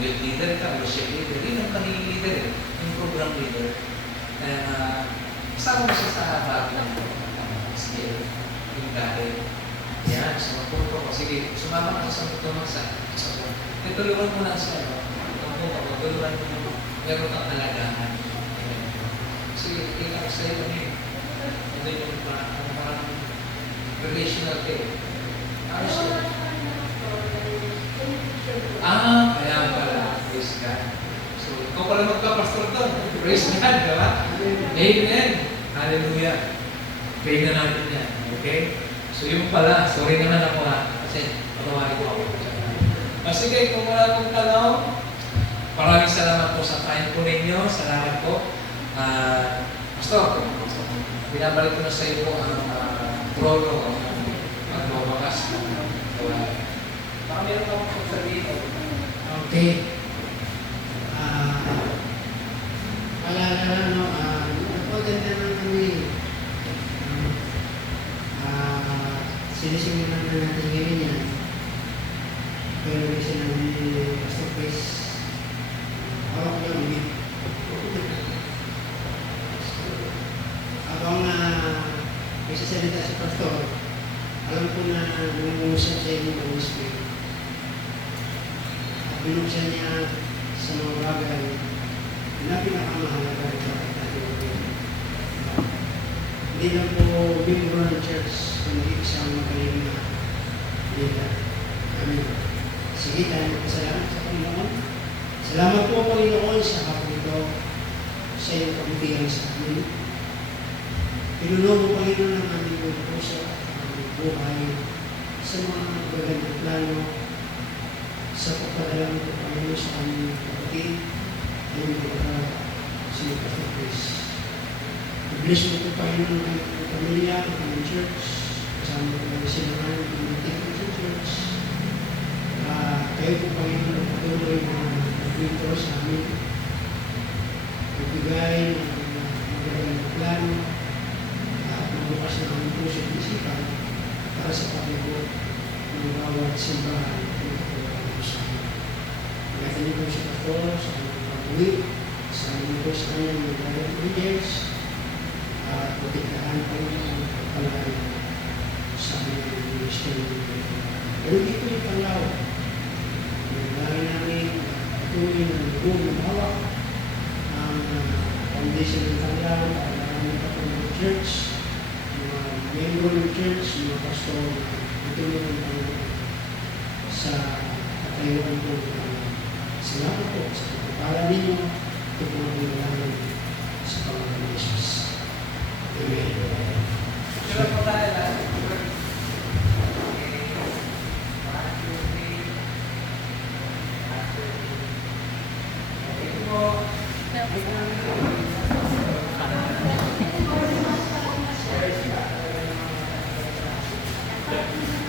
youth leader ka, worship leader, yun ang pagiging leader, yung program leader. Kaya, kasama mo siya sa bagong skill, yung dahil. Yan, so magpunto ko. Sige, sumama ka sa tutulong sa tulungan mo lang siya, no? Tulungan mo, meron kang alagahan. Sige, kita ko sa'yo kami. Ano yung parang relational care. Ano siya? Kaya pala. Praise God. So, ikaw pala magka-pastor doon. Praise God, di ba? Amen. Hallelujah. Pray na natin yan. Okay? So, yung pala. Sorry naman ako kasi patawarin ko ako. Sige, kung wala akong tanong, maraming salamat po sa time po ninyo. Salamat po. Pastor, binabalik ko na sa iyo po ang trono at mabakas ng gawain. Baka meron ka mong sabihin. Okay. Alala lang, no? Napaganda lang kami. Sinisimulan na natin ngayon yan. Pero kasi namin ni Pastor Chris, hawak ko lang ulit. Habang may sasalita si Pastor, alam ko na nangungusap sa inyo ng Spirit. At binuksan niya sa mga bagay na pinakamahalaga rin bakit natin gawin. Hindi lang po membro ng church, kundi isang magaling na leader. Amen. Sige, tayo magpasalamat sa Panginoon. Salamat po, Panginoon, sa hapon ito, sa iyong kabutihan sa amin. Pinuno mo, Panginoon, ang aming buong puso at aming buhay sa mga magagandang plano sa pagpadala mo, Panginoon, sa aming kapatid, aming kapatid, si Pastor Chris. I-bless mo po, Panginoon, ang aming pamilya, ang aming church, kasama ko ang silangan, ang aming temple sa church. Kayo po, Panginoon, ang patuloy na nagpinto sa amin, nagbigay ng magagandang plano, bukas na ang puso at isipan para sa paglagot ng bawat simbahan ng paglagot sa amin. Pagkatan niyo po sa Pastor, sa aming pag-uwi, sa aming po sa kanyang mga leaders, at pagkitahan po ang pagpalagay sa aming ministry. Pero hindi po yung panglaw. Naglalagay namin patuloy na lubog ng hawak ang foundation ng panglaw para namin patuloy ng church, membro ng church, mga pastor, matulungan ng Panginoon sa katayuan po ng Panginoon. Salamat po sa pagpapala ninyo, ito po ang pinagalaman sa Panginoon ng Jesus. Amen. Sila po tayo lang. Thank you.